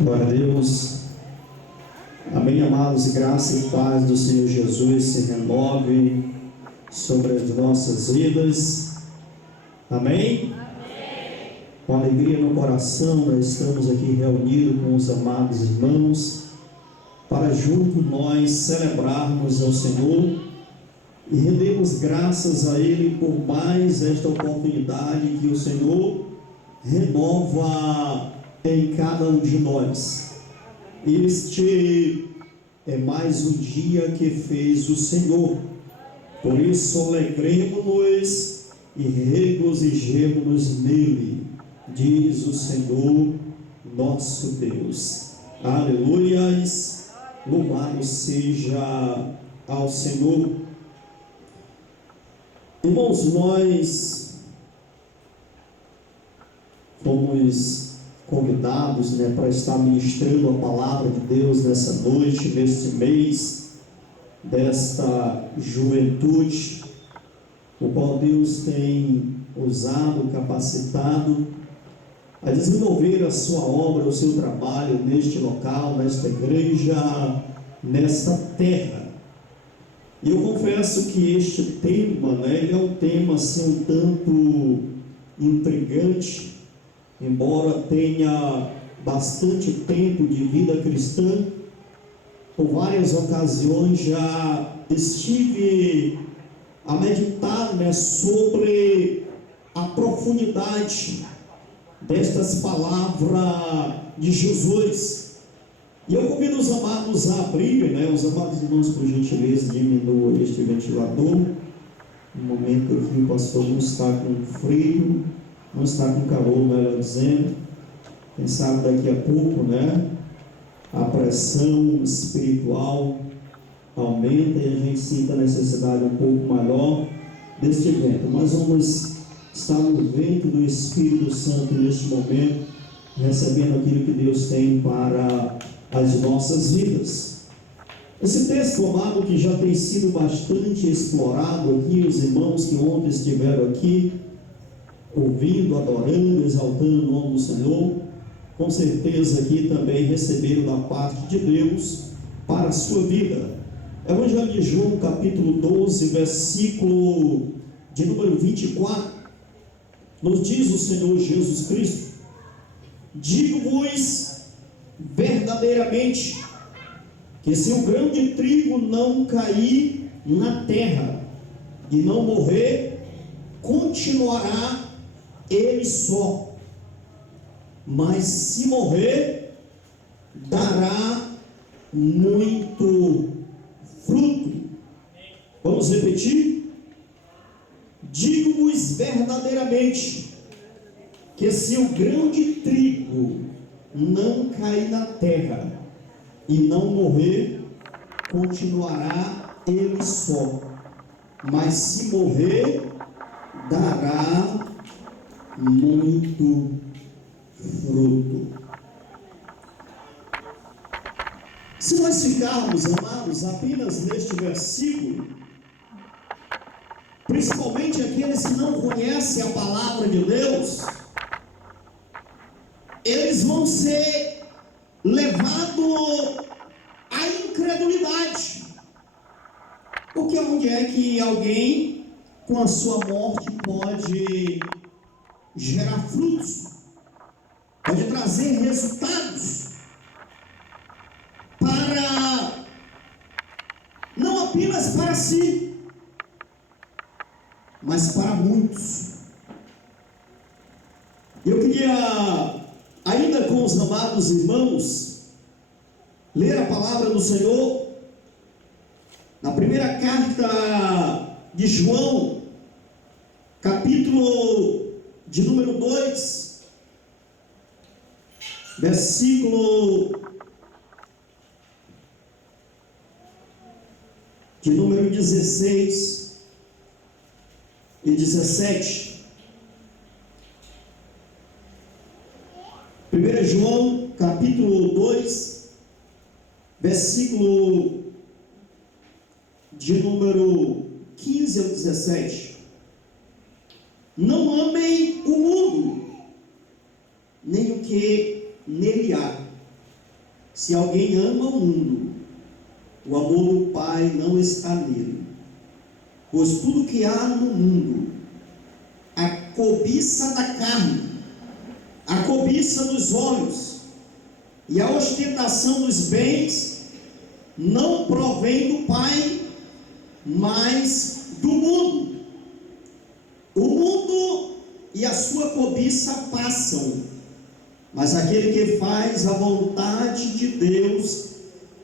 Glória a Deus. Amém, amados. Graça e paz do Senhor Jesus se renove sobre as nossas vidas. Amém? Amém. Com alegria no coração, nós estamos aqui reunidos com os amados irmãos para juntos nós celebrarmos ao Senhor e rendermos graças a Ele por mais esta oportunidade que o Senhor renova em cada um de nós. Este é mais um dia que fez o Senhor, por isso alegremos-nos e regozijemos-nos nele, diz o Senhor nosso Deus. Aleluias, louvado seja ao Senhor. Irmãos, nós fomos convidados para estar ministrando a palavra de Deus nessa noite, neste mês, desta juventude, o qual Deus tem usado, capacitado a desenvolver a sua obra, o seu trabalho neste local, nesta igreja, nesta terra. E eu confesso que este tema, ele é um tema assim um tanto intrigante. Embora tenha bastante tempo de vida cristã, por várias ocasiões já estive a meditar sobre a profundidade destas palavras de Jesus. E eu convido os amados a abrirem, os amados irmãos, por gentileza, diminua este ventilador. No momento aqui o pastor não está com frio, não está com calor, melhor dizendo. Quem sabe daqui a pouco, a pressão espiritual aumenta e a gente sinta a necessidade um pouco maior deste vento. Mas vamos estar no vento do Espírito Santo neste momento, recebendo aquilo que Deus tem para as nossas vidas. Esse texto, amado, que já tem sido bastante explorado aqui, os irmãos que ontem estiveram aqui, ouvindo, adorando, exaltando o nome do Senhor, com certeza aqui também receberam da parte de Deus para a sua vida. Evangelho de João, capítulo 12, versículo de número 24, nos diz o Senhor Jesus Cristo: digo-vos verdadeiramente, que se o grão de trigo não cair na terra e não morrer, continuará ele só, mas se morrer, dará muito fruto. Vamos repetir? Digo-vos verdadeiramente, que se o grão de trigo não cair na terra e não morrer, continuará ele só, mas se morrer, dará muito fruto. Se nós ficarmos, amados, apenas neste versículo, principalmente aqueles que não conhecem a palavra de Deus, eles vão ser levados à incredulidade. Porque onde é que alguém com a sua morte pode gerar frutos, pode trazer resultados para, não apenas para si, mas para muitos. Eu queria, ainda com os amados irmãos, ler a palavra do Senhor na primeira carta de João, capítulo de número 2, versículo de número 16 e 17. 1 João, capítulo 2, versículo de número 15 ao 17. Não amem o mundo, nem o que nele há. Se alguém ama o mundo, o amor do Pai não está nele. Pois tudo que há no mundo, a cobiça da carne, a cobiça dos olhos e a ostentação dos bens, não provém do Pai, mas do mundo. O mundo e a sua cobiça passam, mas aquele que faz a vontade de Deus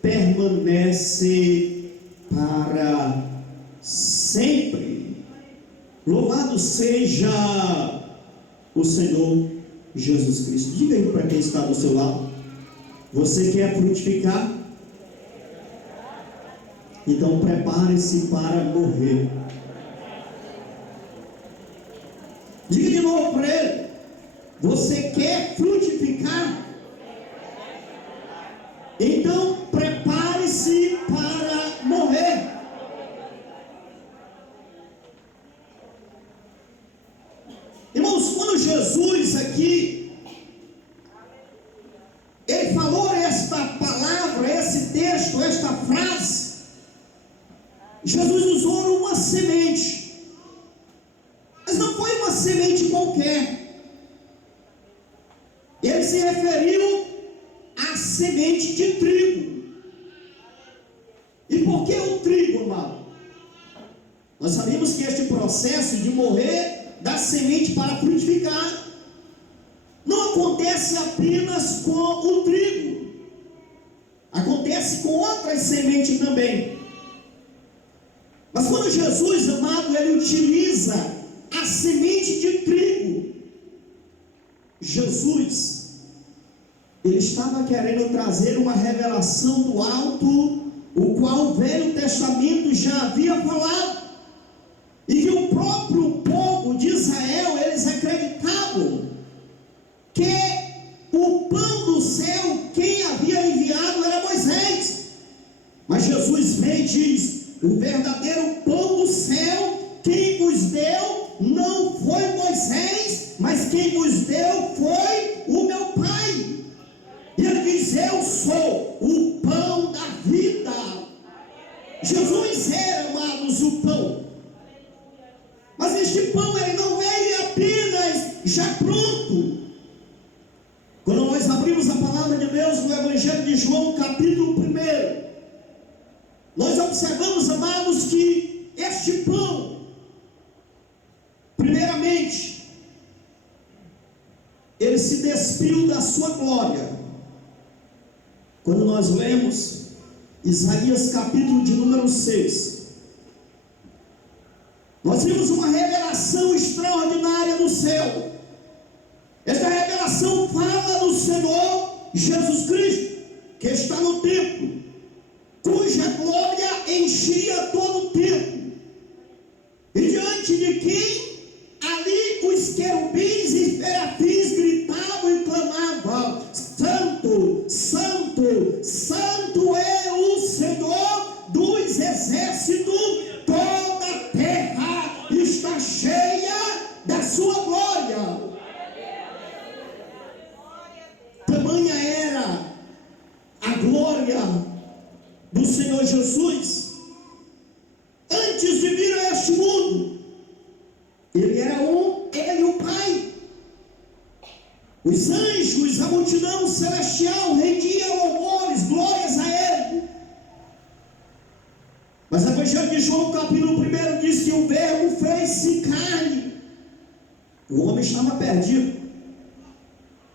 permanece para sempre. Louvado seja o Senhor Jesus Cristo. Diga aí para quem está do seu lado: você quer frutificar? Então prepare-se para morrer. Diga de novo para ele: você quer frutificar? Então prepare-se para morrer. Irmãos, quando Jesus aqui, ele falou esta palavra, esse texto, esta frase, Jesus usou uma semente, mas não foi uma semente qualquer. Ele se referiu à semente de trigo. E por que o trigo, amado? Nós sabemos que este processo de morrer da semente para frutificar não acontece apenas com o trigo, acontece com outras sementes também. Mas quando Jesus, amado, ele utiliza a semente de trigo, Jesus, ele estava querendo trazer uma revelação do alto, o qual o Velho Testamento já havia falado, e que o próprio povo de Israel, eles acreditavam que o pão do céu, quem havia enviado era Moisés. Mas Jesus vem e diz: o verdadeiro pão do céu, quem vos deu não foi Moisés, mas quem vos deu foi o meu Pai. E ele diz: eu sou o pão da vida. Jesus era, amados, o pão. Mas este pão, ele não veio apenas já pronto. Quando nós abrimos a palavra de Deus no Evangelho de João, capítulo 1, nós observamos, amados, que este pão, primeiramente, ele se despiu da sua glória. Quando nós lemos Isaías capítulo de número 6, nós vimos uma revelação extraordinária do céu. Esta revelação fala do Senhor Jesus Cristo, que está no templo, cuja glória enchia todo o templo, e diante de quem ali os querubins e serafins gritavam e clamavam: Santo, Santo, Santo é o Senhor dos exércitos, toda a terra está cheia da sua glória. Tamanha era a glória do Senhor Jesus. Antes de vir a este mundo, ele era ele e o Pai. Os anjos, a multidão celestial rendiam louvores, glórias a ele. Mas o Evangelho de João capítulo 1 diz que o Verbo fez-se carne. O homem estava perdido,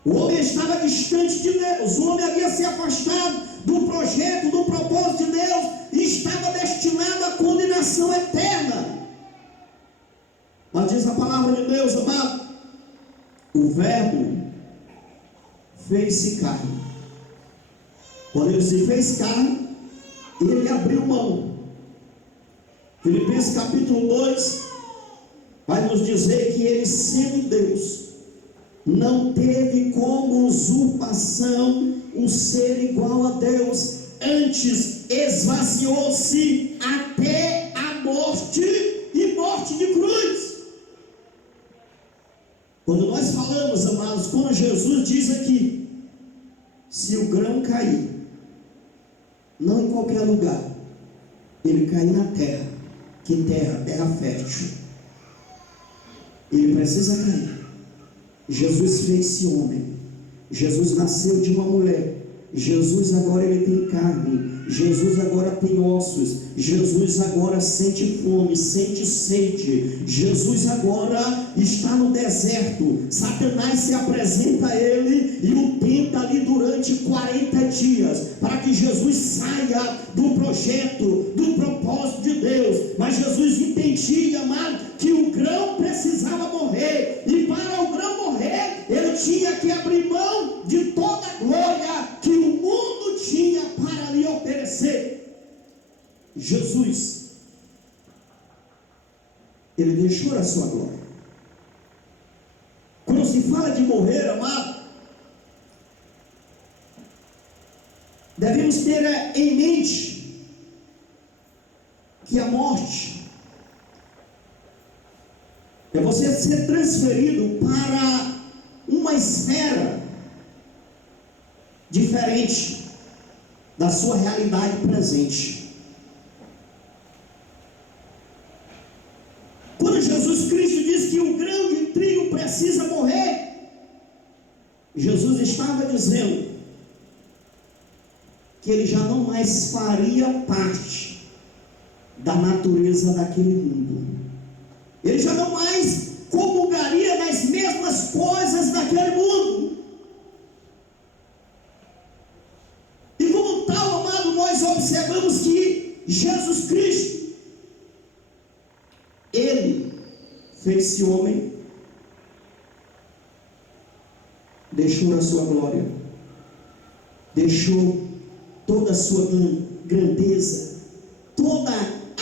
o homem estava distante de Deus, o homem havia se afastado do projeto, do propósito de Deus, e estava destinado à condenação eterna. Mas diz a palavra de Deus, amado, o Verbo fez-se carne. Quando ele se fez carne, ele abriu mão. Filipenses capítulo 2 vai nos dizer que ele, sendo Deus, não teve como usurpação o ser igual a Deus, antes esvaziou-se até a morte, e morte de cruz. Quando nós falamos, amados, quando Jesus diz aqui: se o grão cair não em qualquer lugar. Ele caiu na terra. Que terra? Terra fértil. Ele precisa cair. Jesus fez-se homem. Jesus nasceu de uma mulher. Jesus agora ele tem carne. Jesus agora tem ossos. Jesus agora sente fome, sente sede. Jesus agora está no deserto. Satanás se apresenta a ele e o tenta ali durante 40 dias, para que Jesus saia do projeto, do propósito de Deus. Mas Jesus entendia, amado, que o grão precisava morrer. E para o grão morrer, ele tinha que abrir mão de toda a glória que o mundo tinha para lhe oferecer. Jesus, ele deixou a sua glória. Quando se fala de morrer, amado, devemos ter em mente que a morte é você ser transferido para uma esfera diferente da sua realidade presente. Quando Jesus Cristo diz que o grão de trigo precisa morrer, Jesus estava dizendo que ele já não mais faria parte da natureza daquele mundo. Ele já não mais comungaria nas mesmas coisas daquele mundo. E como tal, amado, nós observamos que Jesus Cristo, ele fez-se homem, deixou a sua glória, deixou toda a sua grandeza, toda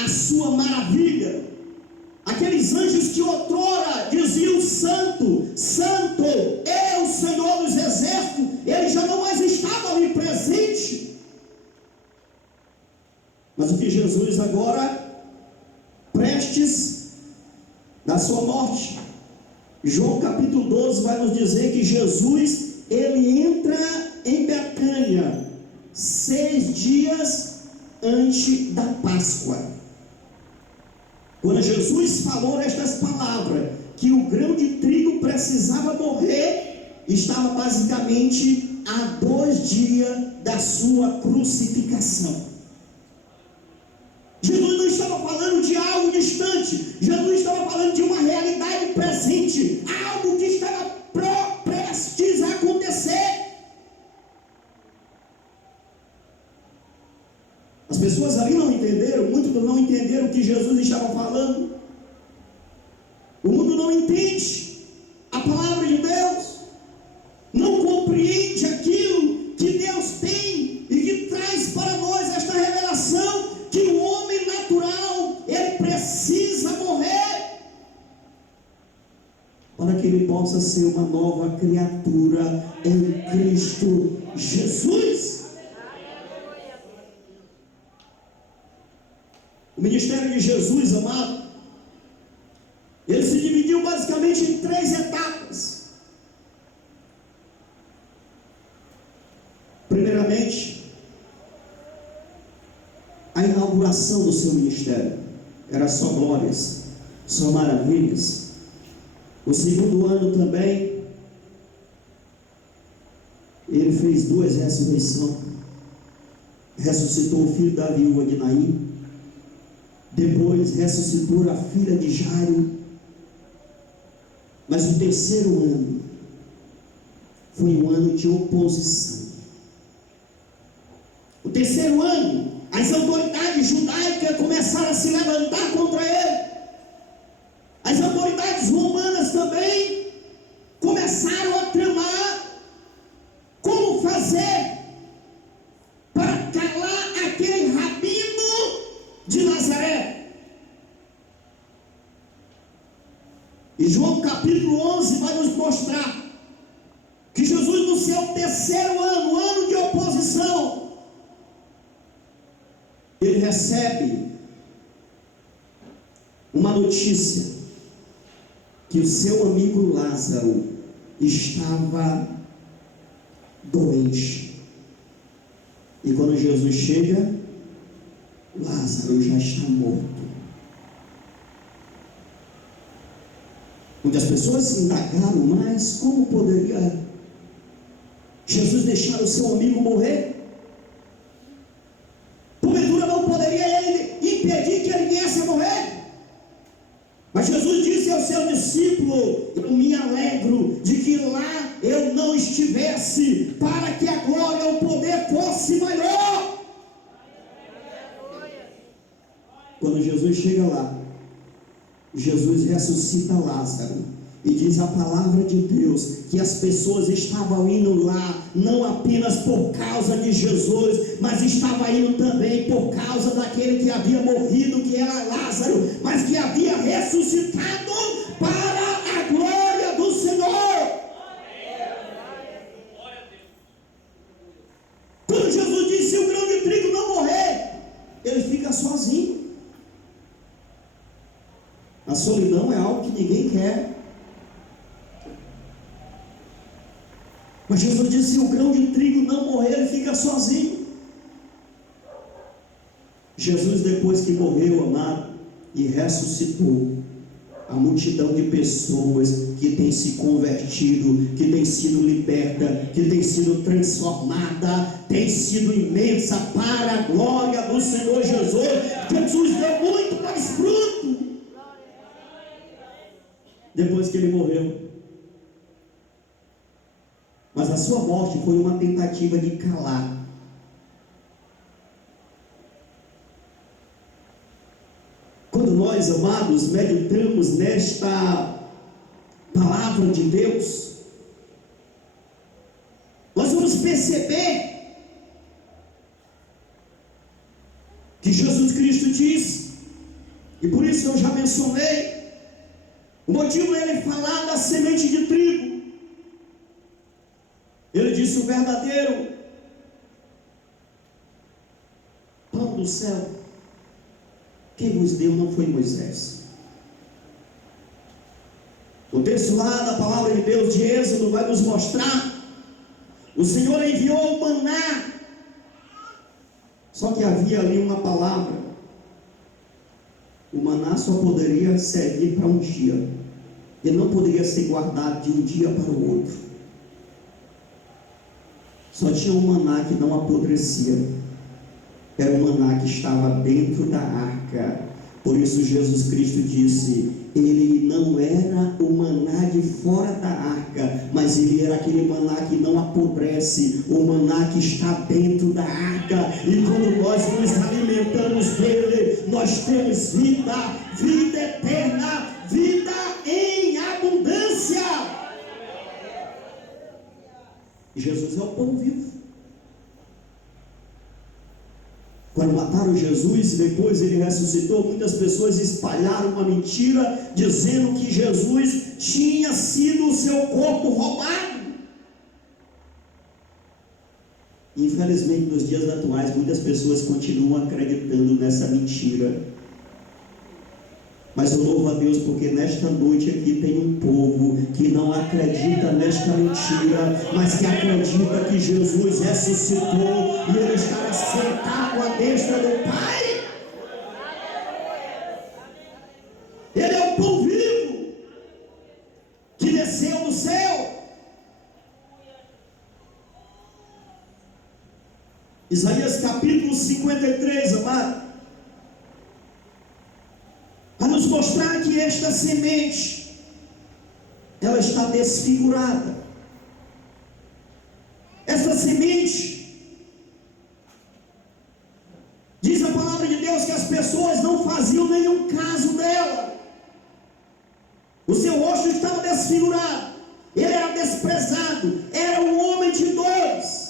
a sua maravilha. Aqueles anjos que outrora diziam santo, santo é o Senhor dos exércitos, ele já não mais estava ali presente. Mas o que Jesus agora, prestes na sua morte, João capítulo 12 vai nos dizer que Jesus, ele entra em Betânia 6 dias antes da Páscoa. Quando Jesus falou estas palavras, que o grão de trigo precisava morrer, estava basicamente a 2 dias da sua crucificação. Jesus não estava falando de algo distante, Jesus estava falando de uma realidade presente, algo que estava prestes a acontecer. As pessoas ali não entenderam, muitos não entenderam o que Jesus estava falando. O mundo não entende a palavra de Deus, não compreende aquilo que Deus tem e que traz para nós esta revelação, que o homem natural, ele precisa morrer, para que ele possa ser uma nova criatura em Cristo Jesus. O ministério de Jesus, amado, ele se dividiu basicamente em 3 etapas. Primeiramente, a inauguração do seu ministério era só glórias, só maravilhas. O segundo ano também, ele fez 2 ressurreições. Ressuscitou o filho da viúva de Naim. Depois ressuscitou a filha de Jairo. Mas o terceiro ano foi um ano de oposição. O terceiro ano, as autoridades judaicas começaram a se levantar contra ele. As autoridades romanas também começaram a tramar como fazer para calar aquele rabino de Nazaré. E João capítulo 11 vai nos mostrar que Jesus, no seu terceiro ano, ano de oposição, ele recebe uma notícia que o seu amigo Lázaro estava doente. E quando Jesus chega, Lázaro já está morto. Muitas pessoas se indagaram, mas como poderia Jesus deixar o seu amigo morrer? Porventura não poderia ele impedir que ele viesse a morrer? Mas Jesus disse ao seu discípulo: eu me alegro de que lá eu não estivesse, para que a glória e o poder fosse maior. Quando Jesus chega lá, Jesus ressuscita Lázaro. E diz a palavra de Deus que as pessoas estavam indo lá não apenas por causa de Jesus, mas estavam indo também por causa daquele que havia morrido, que era Lázaro, mas que havia ressuscitado para a glória do Senhor. Quando Jesus disse: se o grão de trigo não morrer, ele fica sozinho. A solidão é algo que ninguém quer. Mas Jesus disse: se o grão de trigo não morrer, ele fica sozinho. Jesus, depois que morreu, amado, e ressuscitou, a multidão de pessoas que tem se convertido, que tem sido liberta, que tem sido transformada, tem sido imensa para a glória do Senhor Jesus. Jesus deu muito mais fruto depois que ele morreu. Mas a sua morte foi uma tentativa de calar. Quando nós, amados, meditamos nesta palavra de Deus, nós vamos perceber que Jesus Cristo diz, e por isso eu já mencionei, o motivo dele falar da semente de trigo. Ele disse: o verdadeiro pão do céu, quem vos deu não foi Moisés. O texto lá da palavra de Deus de Êxodo vai nos mostrar: o Senhor enviou o maná, só que havia ali uma palavra. O maná só poderia servir para um dia, ele não poderia ser guardado de um dia para o outro. Só tinha um maná que não apodrecia, era o maná que estava dentro da arca. Por isso Jesus Cristo disse: ele não era o maná de fora da arca, mas ele era aquele maná que não apodrece, o maná que está dentro da arca. E quando nós nos alimentamos dele, nós temos vida, vida eterna, vida em abundância. Jesus é o pão vivo. Quando mataram Jesus e depois ele ressuscitou, muitas pessoas espalharam uma mentira, dizendo que Jesus tinha sido o seu corpo roubado. Infelizmente, nos dias atuais, muitas pessoas continuam acreditando nessa mentira. Mas eu louvo a Deus porque nesta noite aqui tem um povo que não acredita nesta mentira, mas que acredita que Jesus ressuscitou e ele está sentado à destra do Pai. Ele é o pão vivo que desceu do céu. Isaías capítulo 53, amado, para nos mostrar que esta semente, ela está desfigurada. Essa semente, diz a palavra de Deus que as pessoas não faziam nenhum caso dela. O seu rosto estava desfigurado, ele era desprezado, era um homem de dores.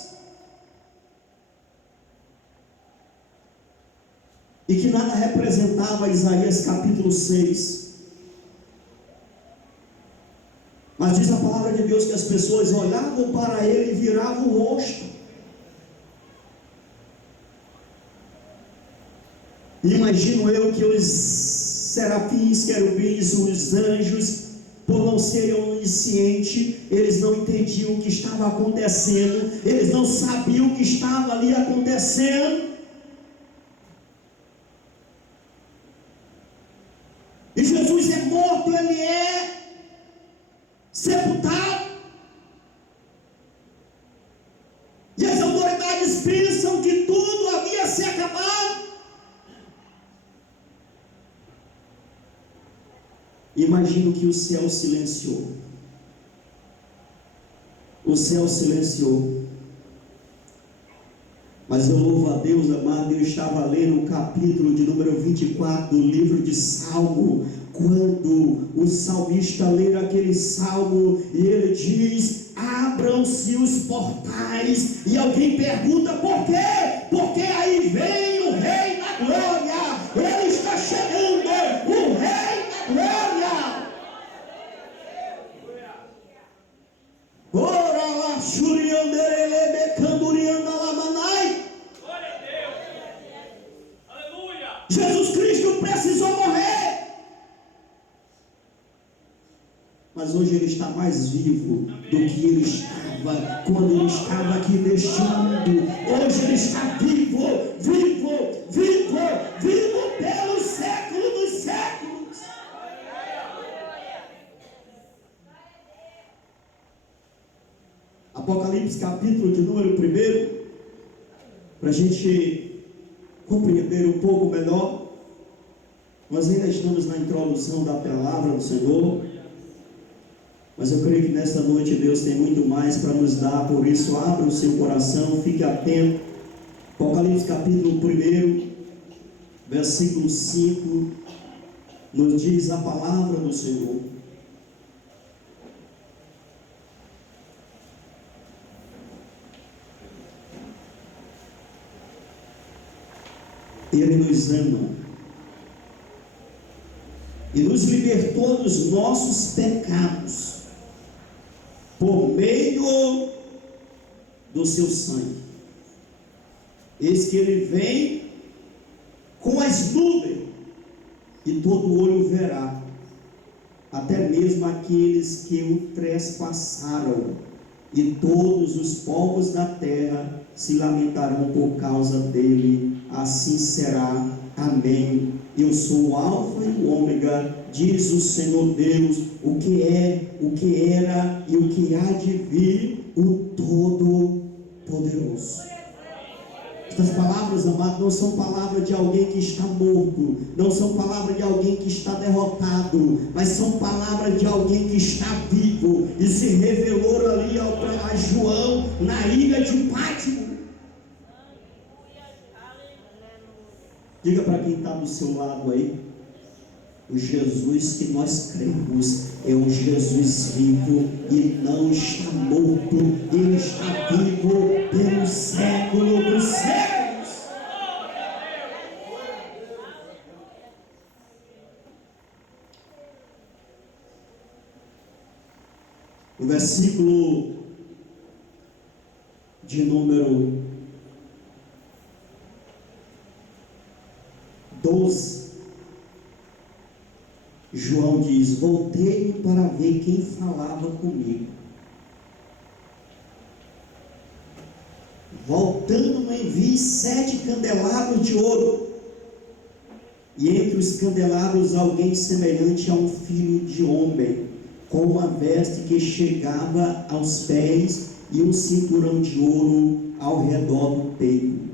E que nada representava Isaías capítulo 6. Mas diz a palavra de Deus que as pessoas olhavam para ele e viravam o rosto. Imagino eu que os serafins, querubins, os anjos por não serem oniscientes, eles não entendiam o que estava acontecendo, eles não sabiam o que estava ali acontecendo. E Jesus é morto, ele é sepultado. E as autoridades pensam que tudo havia se acabado. Imagino que o céu silenciou. O céu silenciou. Mas eu louvo a Deus, amado. Eu estava lendo o capítulo de número 24 do livro de Salmo, quando o salmista lê aquele salmo e ele diz: abram-se os portais. E alguém pergunta: por quê? Porque aí vem o Rei da Glória. Ele está chegando, o Rei da Glória. Ora lá, Shurianderele, Camburianda Lamanai. Glória a Deus. Aleluia. Jesus Cristo precisou morrer, mas hoje ele está mais vivo do que ele estava quando ele estava aqui neste mundo. Hoje ele está vivo, vivo, vivo, vivo pelos séculos dos séculos. Apocalipse capítulo de número 1, para a gente compreender um pouco melhor. Nós ainda estamos na introdução da palavra do Senhor, mas eu creio que nesta noite Deus tem muito mais para nos dar. Por isso, abra o seu coração, fique atento. Apocalipse capítulo 1, versículo 5, nos diz a palavra do Senhor. Ele nos ama e nos libertou dos nossos pecados por meio do seu sangue. Eis que ele vem com as nuvens, e todo olho verá, até mesmo aqueles que o trespassaram, e todos os povos da terra se lamentarão por causa dele. Assim será. Amém. Eu sou o Alfa e o Ômega, diz o Senhor Deus, o que é, o que era e o que há de vir, o Todo-Poderoso. Estas palavras, amados, não são palavras de alguém que está morto, não são palavras de alguém que está derrotado, mas são palavras de alguém que está vivo e se revelou ali a João na ilha de Pátimo. Diga para quem está do seu lado aí: o Jesus que nós cremos é um Jesus vivo e não está morto, ele está vivo pelo século dos séculos. O versículo de número 12, João diz: voltei para ver quem falava comigo. Voltando-me, vi 7 candelabros de ouro, e entre os candelabros alguém semelhante a um filho de homem, com uma veste que chegava aos pés e um cinturão de ouro ao redor do peito.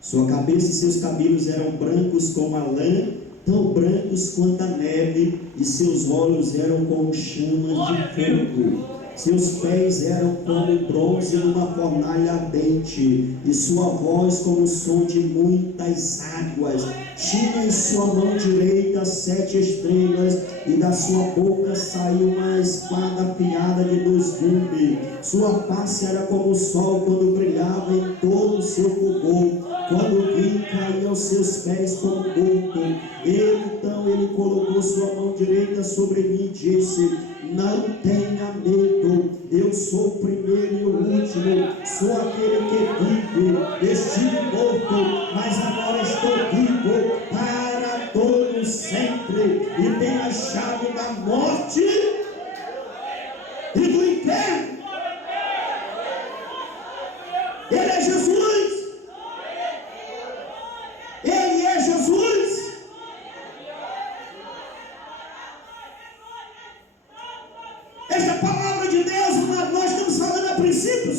Sua cabeça e seus cabelos eram brancos como a lã, tão brancos quanto a neve, e seus olhos eram como chamas de fogo. Seus pés eram como bronze numa fornalha ardente, e sua voz como o som de muitas águas. Tinha em sua mão direita 7 estrelas, e da sua boca saiu uma espada afiada de 2 gumes. Sua face era como o sol quando brilhava em todo o seu fulgor. Quando vi, caía aos seus pés como morto. Então ele colocou sua mão direita sobre mim e disse: não tenha medo, eu sou o primeiro e o último, sou aquele que vive. Estive morto, mas agora estou vivo para todo sempre, e tenho a chave da morte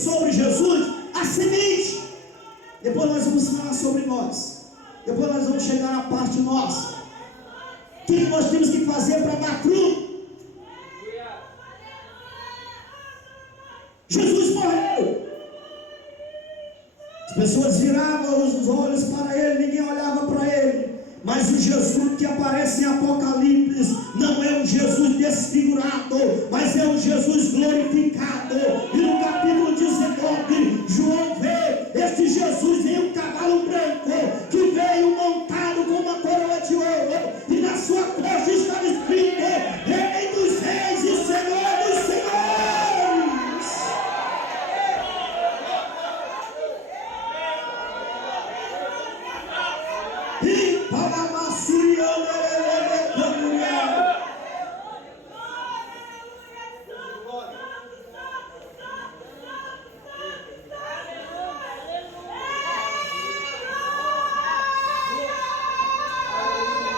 sobre Jesus a semente. Depois nós vamos falar sobre nós. Depois nós vamos chegar na parte nossa. O que nós temos que fazer para dar fruto? Jesus morreu. As pessoas viravam os olhos para ele, ninguém olhava para ele. Mas o Jesus que aparece em Apocalipse não é um Jesus desfigurado, mas é um Jesus glorificado. E no capítulo 19, João vê este Jesus em um cavalo branco, que veio montado com uma coroa de ouro, e na sua costa estava escrito: Rei dos reis e Senhor dos senhores. E para a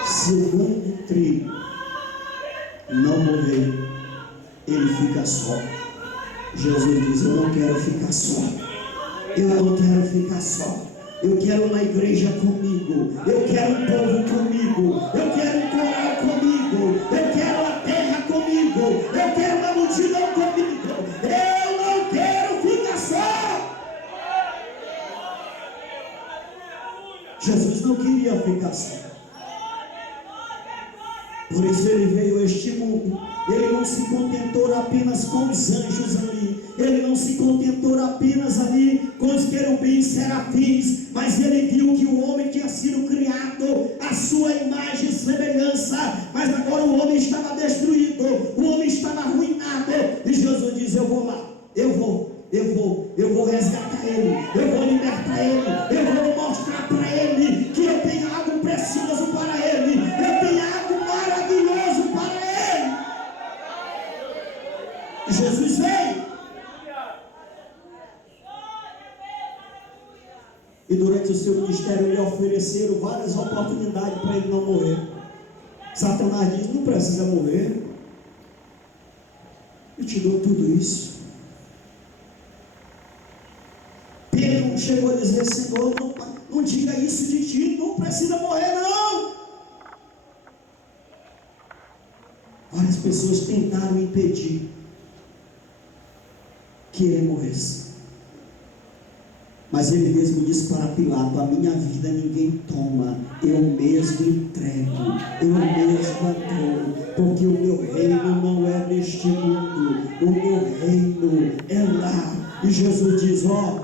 se o grão de trigo não morrer, ele fica só. Jesus diz: eu não quero ficar só. Eu não quero ficar só. Eu quero uma igreja comigo. Eu quero um povo comigo. Eu quero um coral comigo. Eu quero a terra comigo. Eu quero uma multidão comigo. Eu não quero ficar só. Jesus não queria ficar só. Por isso ele veio a este mundo. Ele não se contentou apenas com os anjos ali. Ele não se contentou apenas ali com os querubins, serafins. Mas ele viu que o homem tinha sido criado à sua imagem e semelhança. Mas agora o homem estava destruído. O homem estava arruinado. E Jesus diz: eu vou lá. Eu vou resgatar ele. Eu vou libertar ele. Eu vou mostrar para ele que eu tenho algo precioso para ele. Eu tenho algo maravilhoso para ele. Jesus veio. E durante o seu ministério lhe ofereceram várias oportunidades para ele não morrer. Satanás diz: não precisa morrer. Eu te dou tudo isso. Pedro chegou a dizer: Senhor, não diga isso de ti, não precisa morrer não. Várias pessoas tentaram impedir que ele morresse. Mas ele mesmo disse para Pilato: a minha vida ninguém toma, eu mesmo entrego, eu mesmo dou, porque o meu reino não é neste mundo, o meu reino é lá. E Jesus diz: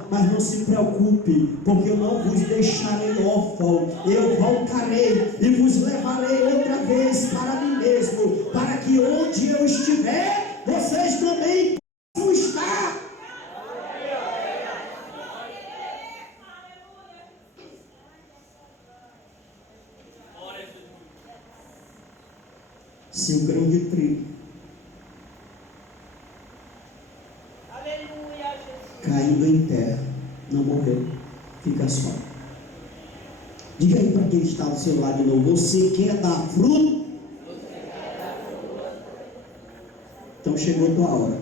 mas não se preocupe, porque eu não vos deixarei órfão, eu voltarei e vos levarei outra vez para mim mesmo, para que onde eu estiver, vocês também possam estar. Se o grão de trigo caindo em terra não morreu, fica só. Diga aí para quem está do seu lado de novo: você quer dar fruto? Então chegou a tua hora.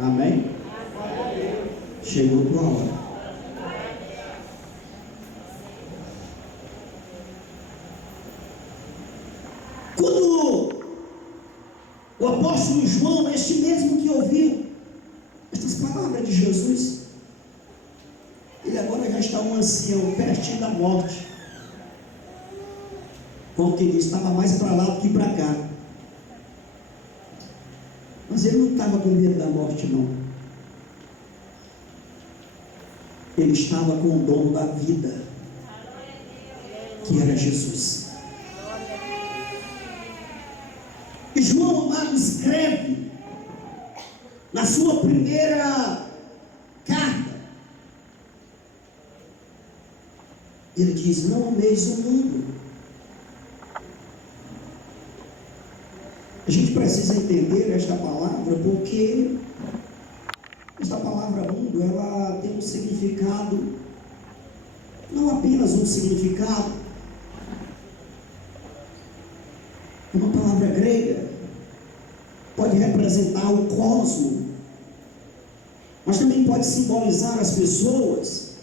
Amém? Chegou a tua hora. Quando o apóstolo João, este mesmo que ouviu estas palavras de Jesus, ele agora já está um ancião, pertinho da morte. Como que ele estava mais para lá do que para cá. Mas ele não estava com medo da morte não. Ele estava com o dono da vida, que era Jesus. E João amado escreve na sua primeira carta, ele diz: não ameis o mundo. A gente precisa entender esta palavra, porque esta palavra mundo, ela tem um significado, não apenas um significado, uma palavra grega, pode representar o cosmo, mas também pode simbolizar as pessoas,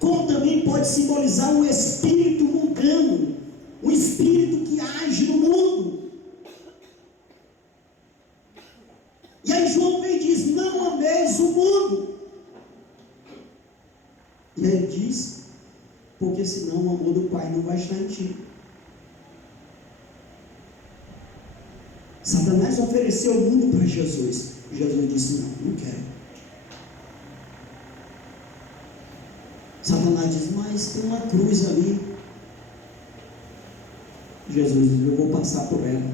como também pode simbolizar o espírito mundano, o espírito que age no mundo. E aí João vem e diz: não ameis o mundo. E aí ele diz: porque senão o amor do Pai não vai estar em ti. Satanás ofereceu o mundo para Jesus. Jesus disse: não quero. Satanás diz: mas tem uma cruz ali. Jesus diz: eu vou passar por ela.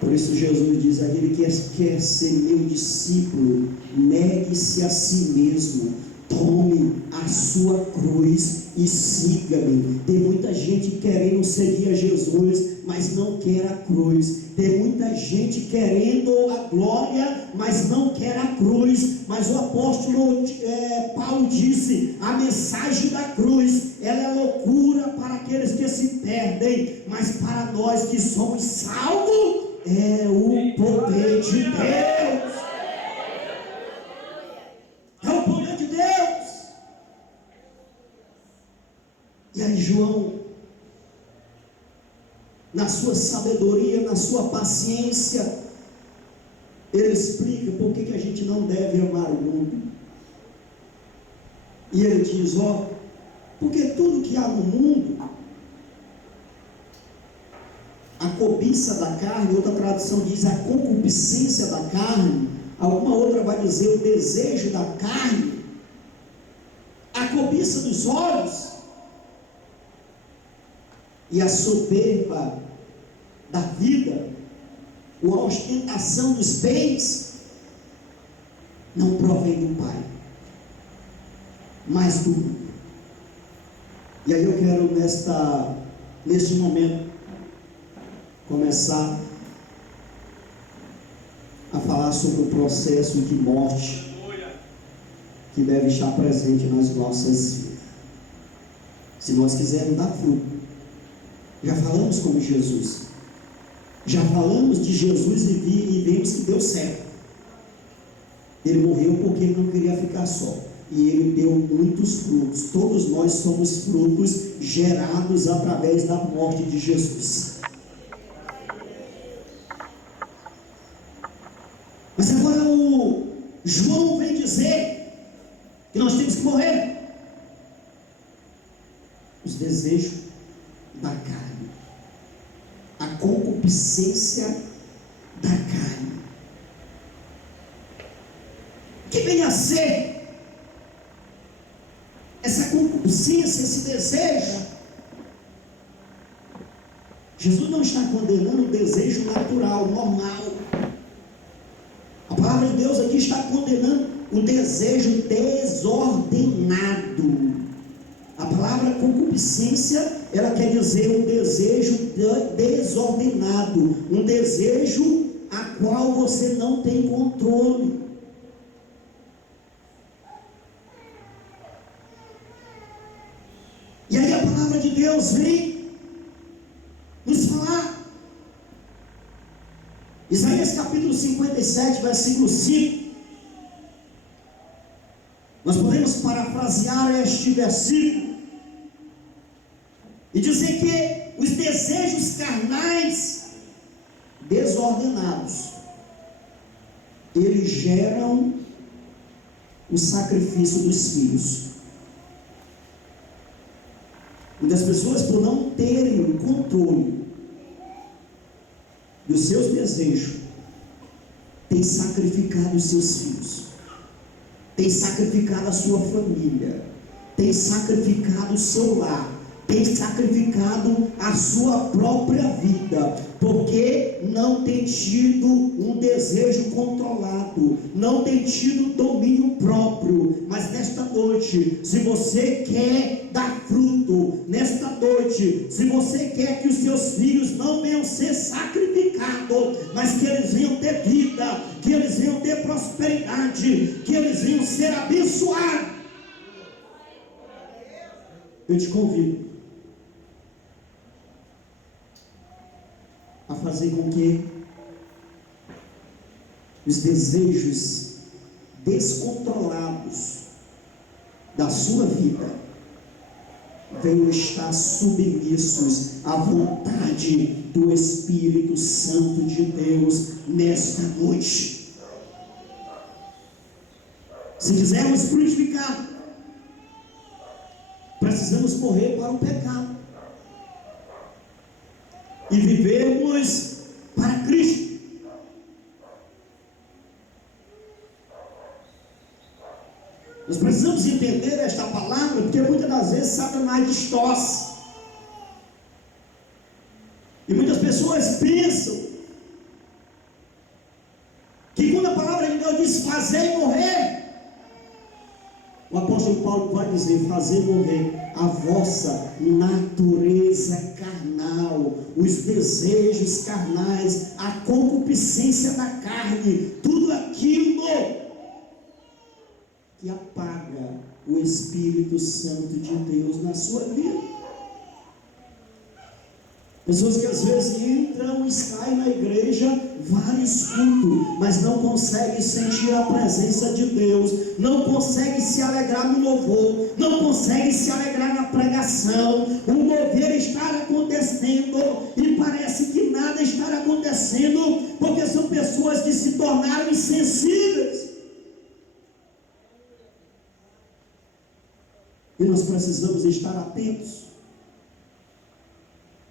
Por isso Jesus diz: aquele que quer ser meu discípulo, negue-se a si mesmo, tome a sua cruz e siga-me. Tem muita gente querendo seguir a Jesus, mas não quer a cruz. Tem muita gente querendo a glória, mas não quer a cruz. Mas o apóstolo Paulo disse: a mensagem da cruz, ela é loucura para aqueles que se perdem, mas para nós que somos salvos, é o poder de Deus. É o poder de Deus. E aí João, na sua sabedoria, na sua paciência, ele explica por que a gente não deve amar o mundo. E ele diz: porque tudo que há no mundo, a cobiça da carne, outra tradução diz a concupiscência da carne, alguma outra vai dizer o desejo da carne, a cobiça dos olhos e a soberba da vida, a ostentação dos bens, não provém do Pai, mas do mundo. E aí eu quero neste momento começar a falar sobre o processo de morte que deve estar presente nas nossas vidas, se nós quisermos dar fruto. Já falamos como Jesus, já falamos de Jesus e vimos que deu certo. Ele morreu porque ele não queria ficar só, e ele deu muitos frutos. Todos nós somos frutos gerados através da morte de Jesus. Mas agora o João vem dizer que nós temos que morrer os desejos da carne, a concupiscência da carne. O que vem a ser essa concupiscência, esse desejo? Jesus não está condenando o desejo natural, normal. A palavra de Deus aqui está condenando o desejo desordenado. A palavra concupiscência, ela quer dizer um desejo desordenado, um desejo a qual você não tem controle. E aí a palavra de Deus vem nos falar. Isaías capítulo 57, versículo 5. Nós podemos parafrasear este versículo e dizer que os desejos carnais desordenados, eles geram o sacrifício dos filhos. Muitas pessoas, por não terem o controle dos seus desejos, têm sacrificado os seus filhos, têm sacrificado a sua família, têm sacrificado o seu lar, tem sacrificado a sua própria vida, porque não tem tido um desejo controlado, não tem tido domínio próprio. Mas nesta noite, se você quer dar fruto, nesta noite, se você quer que os seus filhos não venham ser sacrificados, mas que eles venham ter vida, que eles venham ter prosperidade, que eles venham ser abençoados, eu te convido a fazer com que os desejos descontrolados da sua vida venham estar submissos à vontade do Espírito Santo de Deus nesta noite. Se quisermos frutificar, precisamos morrer para o pecado e vivermos para Cristo. Nós precisamos entender esta palavra, porque muitas das vezes Satanás distorce. E muitas pessoas pensam que quando a palavra de Deus diz fazer e morrer, o apóstolo Paulo vai dizer: fazer morrer a vossa natureza carnal, os desejos carnais, a concupiscência da carne, tudo aquilo que apaga o Espírito Santo de Deus na sua vida. Pessoas que às vezes entram e saem na igreja vários cultos, mas não conseguem sentir a presença de Deus, não conseguem se alegrar no louvor, não conseguem se alegrar na pregação. O mover está acontecendo e parece que nada está acontecendo, porque são pessoas que se tornaram insensíveis. E nós precisamos estar atentos,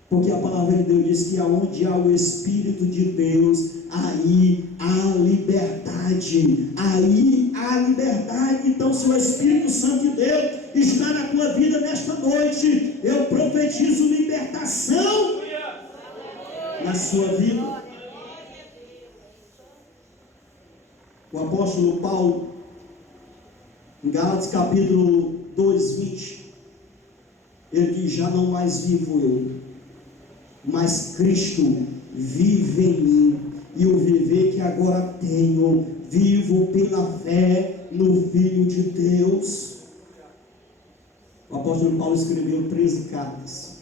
porque a palavra de Deus diz que aonde há o Espírito de Deus, aí há liberdade, aí há liberdade. Então, se o Espírito Santo de Deus está na tua vida nesta noite, eu profetizo libertação na sua vida. O apóstolo Paulo, em Gálatas capítulo 2:20, ele diz: já não mais vivo eu, mas Cristo vive em mim, e o viver que agora tenho, vivo pela fé no Filho de Deus. O apóstolo Paulo escreveu 13 cartas,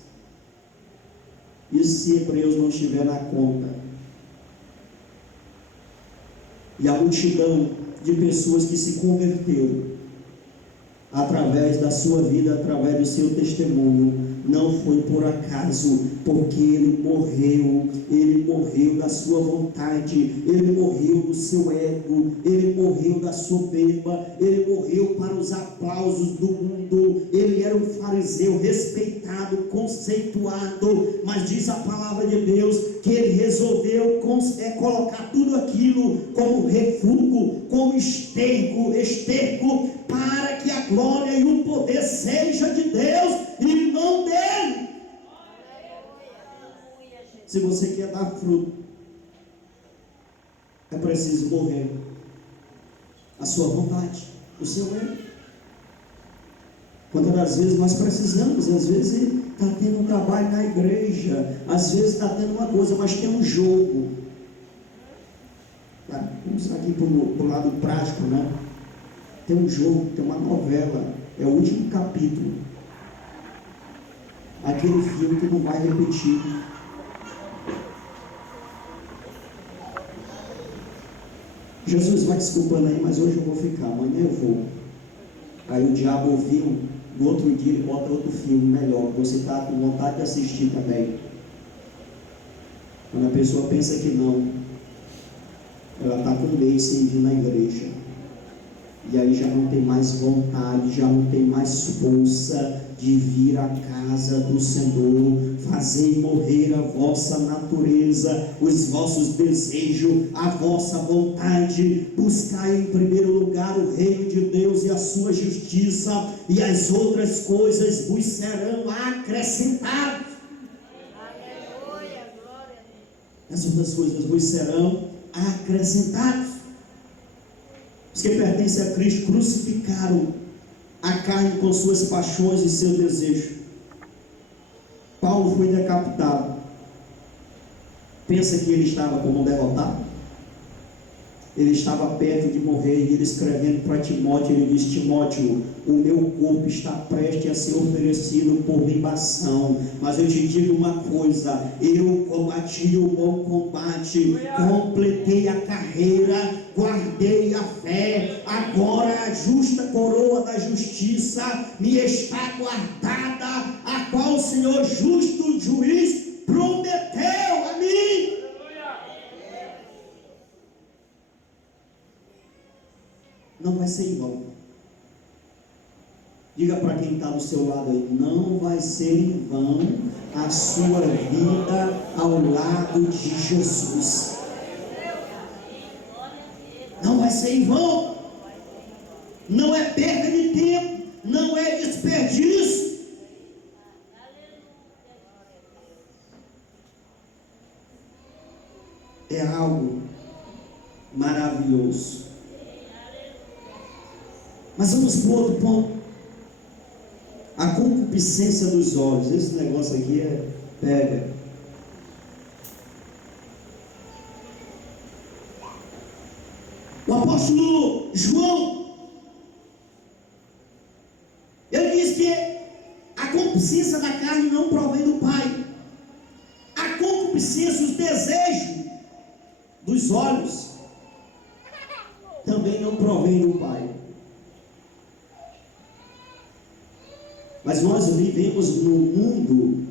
e se Hebreus não estiver na conta, e a multidão de pessoas que se converteram através da sua vida, através do seu testemunho, não foi por acaso, porque ele morreu da sua vontade, ele morreu do seu ego, ele morreu da soberba, ele morreu para os aplausos do mundo. Ele era um fariseu respeitado, conceituado, mas diz a palavra de Deus que ele resolveu colocar tudo aquilo como refúgio, como esterco, para que a glória e o poder seja de Deus e não dele. Se você quer dar fruto, é preciso morrer a sua vontade, o seu ego. Quantas das vezes nós precisamos, às vezes está tendo um trabalho na igreja, às vezes está tendo uma coisa, mas tem um jogo. Tá? Vamos aqui para o lado prático, né? Tem um jogo, tem uma novela, é o último capítulo. Aquele filme que não vai repetir. Jesus vai desculpando aí, mas hoje eu vou ficar, amanhã eu vou. Aí o diabo ouviu, no outro dia ele bota outro filme melhor, que você está com vontade de assistir também. Quando a pessoa pensa que não, ela está com um mês sem vir na igreja, e aí já não tem mais vontade, já não tem mais força de vir à casa do Senhor. Fazei morrer a vossa natureza, os vossos desejos, a vossa vontade. Buscai em primeiro lugar o reino de Deus e a sua justiça, e as outras coisas vos serão acrescentadas. As outras coisas vos serão acrescentadas. Os que pertencem a Cristo crucificaram a carne com suas paixões e seus desejos. Paulo foi decapitado. Pensa que ele estava como um derrotado? Ele estava perto de morrer, e ele escrevendo para Timóteo, ele diz: Timóteo, o meu corpo está prestes a ser oferecido por libação, mas eu te digo uma coisa: eu combati o bom combate, completei a carreira, guardei a fé, agora a justa coroa da justiça me está guardada, a qual o Senhor justo juiz prometeu a mim. Não vai ser em vão. Diga para quem está do seu lado aí: não vai ser em vão a sua vida ao lado de Jesus. Não vai ser em vão. Não é perda de tempo, não é desperdício. É algo maravilhoso. Mas vamos para outro ponto. A concupiscência dos olhos. Esse negócio aqui pega. O apóstolo João, ele diz que a concupiscência da carne não provém do Pai. A concupiscência, os desejos dos olhos também não provém do Pai. Mas nós vivemos num mundo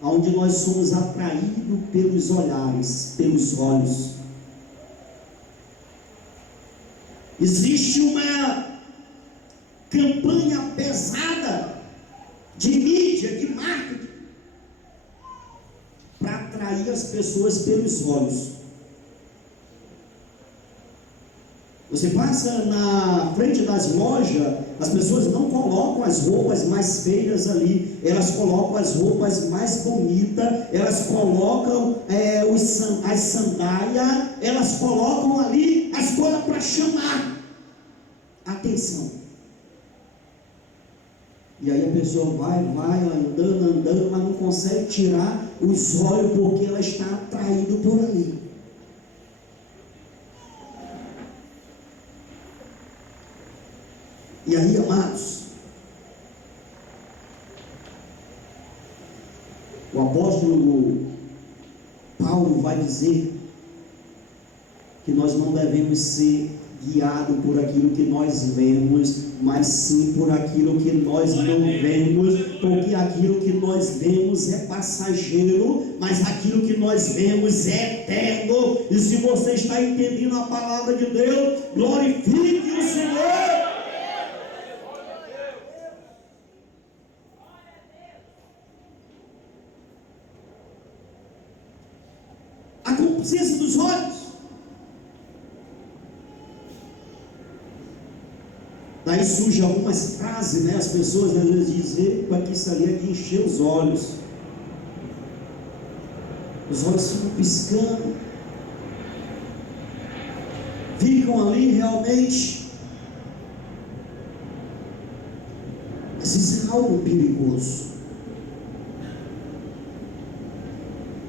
onde nós somos atraídos pelos olhares, pelos olhos. Existe uma campanha pesada de mídia, de marketing, para atrair as pessoas pelos olhos. Você passa na frente das lojas, as pessoas não colocam as roupas mais feias ali, elas colocam as roupas mais bonitas, elas colocam as sandálias, elas colocam ali as coisas para chamar atenção. E aí a pessoa vai andando, mas não consegue tirar os olhos porque ela está atraída por ali. E aí, amados, o apóstolo Paulo vai dizer que nós não devemos ser guiados por aquilo que nós vemos, mas sim por aquilo que nós não vemos, porque aquilo que nós vemos é passageiro, mas aquilo que nós vemos é eterno. E se você está entendendo a palavra de Deus, glorifique o Senhor. A concupiscência dos olhos. Daí surgem algumas frases, né? As pessoas às vezes dizem que isso ali é de encher os olhos. Os olhos ficam piscando, ficam ali realmente. Mas isso é algo perigoso.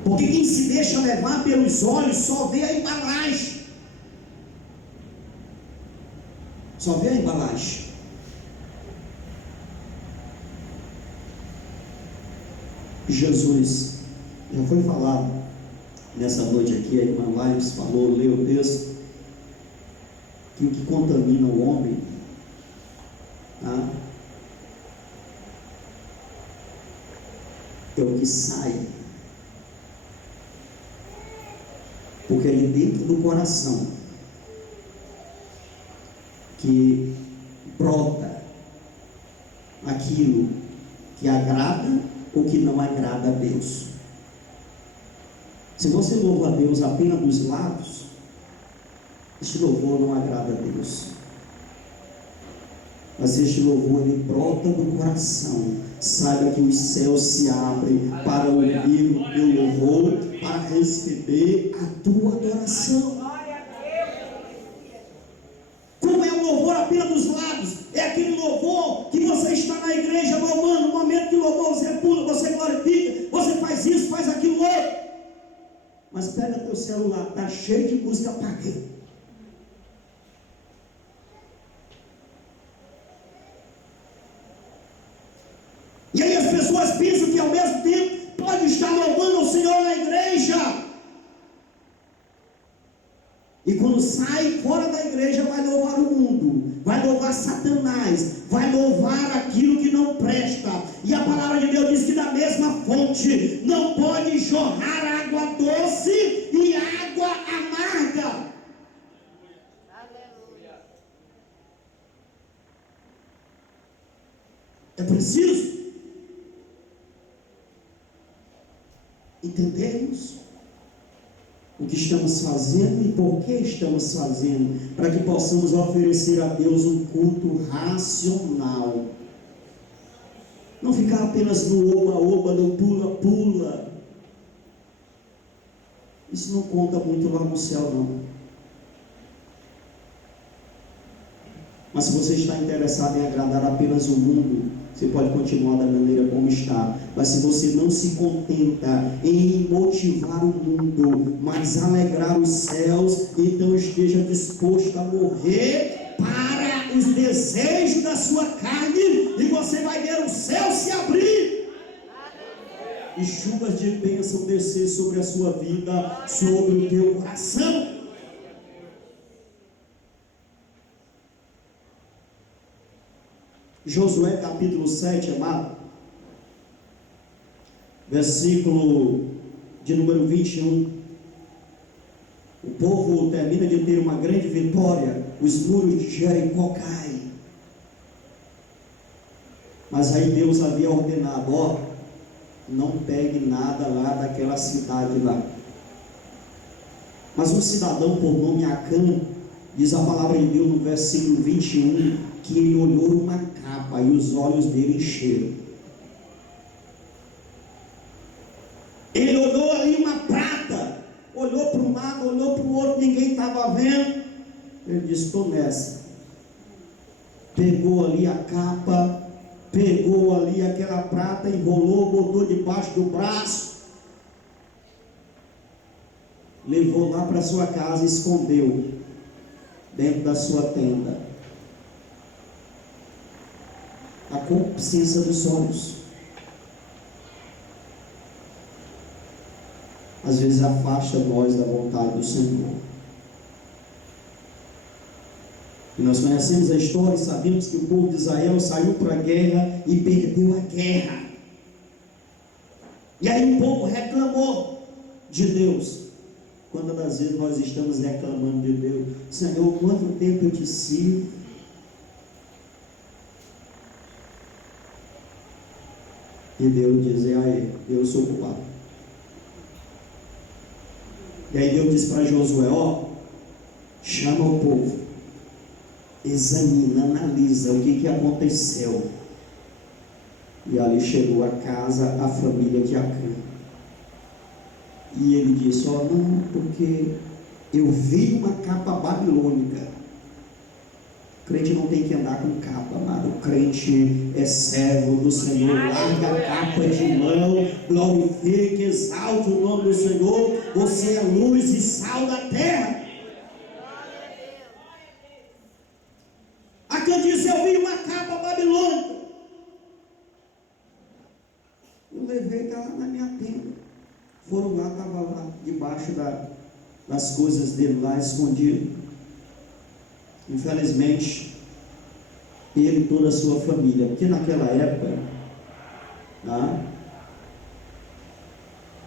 Porque quem se deixa levar pelos olhos só vê a embalagem. Só vê a embalagem. Jesus, já foi falado nessa noite aqui, a irmã Limes falou, leu o texto, que o que contamina o homem, tá? É o que sai. Porque ali dentro do coração que brota aquilo que agrada ou que não agrada a Deus. Se você louva a Deus apenas dos lábios, este louvor não agrada a Deus. Mas este louvor, ele brota do coração. Saiba que os céus se abrem para ouvir o teu louvor, para receber a tua adoração. Como é o louvor apenas dos lábios? É aquele louvor que você está na igreja louvando, no momento de louvor você pula, você glorifica, você faz isso, faz aquilo outro. Mas pega teu celular, tá cheio de música pagã. E aí as pessoas pensam que ao mesmo tempo pode estar louvando ao Senhor na igreja. E quando sai fora da igreja, vai louvar o mundo, vai louvar Satanás, vai louvar aquilo que não presta. E a palavra de Deus diz que da mesma fonte não pode jorrar água doce e água amarga. É preciso entendermos o que estamos fazendo e por que estamos fazendo, para que possamos oferecer a Deus um culto racional. Não ficar apenas no oba-oba, no pula-pula. Isso não conta muito lá no céu, não. Mas se você está interessado em agradar apenas o mundo, você pode continuar da maneira como está. Mas se você não se contenta em motivar o mundo, mas alegrar os céus, então esteja disposto a morrer para os desejos da sua carne, e você vai ver o céu se abrir e chuvas de bênção descer sobre a sua vida, sobre o teu coração. Josué capítulo 7, amado, versículo de número 21. O povo termina de ter uma grande vitória, os muros de Jericó caem. Mas aí Deus havia ordenado: ó, não pegue nada lá daquela cidade lá. Mas um cidadão por nome Acã, diz a palavra de Deus no versículo 21, que ele olhou uma capa e os olhos dele encheram. Ele olhou ali uma prata, olhou para um lado, olhou para o outro, ninguém estava vendo. Ele disse: estou nessa. Pegou ali a capa, pegou ali aquela prata, enrolou, botou debaixo do braço, levou lá para sua casa e escondeu dentro da sua tenda. A concupiscência dos olhos às vezes afasta nós da vontade do Senhor. E nós conhecemos a história e sabemos que o povo de Israel saiu para a guerra e perdeu a guerra. E aí o povo reclamou de Deus. Quantas das vezes nós estamos reclamando de Deus? Senhor, quanto tempo eu te sirvo? E Deus diz: aí, eu sou culpado. E aí Deus diz para Josué: ó, chama o povo, examina, analisa o que aconteceu. E ali chegou a casa, a família de Acã. E ele disse: ó, não, porque eu vi uma capa babilônica. O crente não tem que andar com capa, amado. O crente é servo do Senhor. Larga a capa de mão, glorifique, exalte o nome do Senhor. Você é luz e sal da terra. Acã disse: eu vi uma capa babilônica. Eu levei, está lá na minha tenda. Foram lá, estava lá debaixo das coisas dele lá, escondido. Infelizmente, ele e toda a sua família, porque naquela época, tá?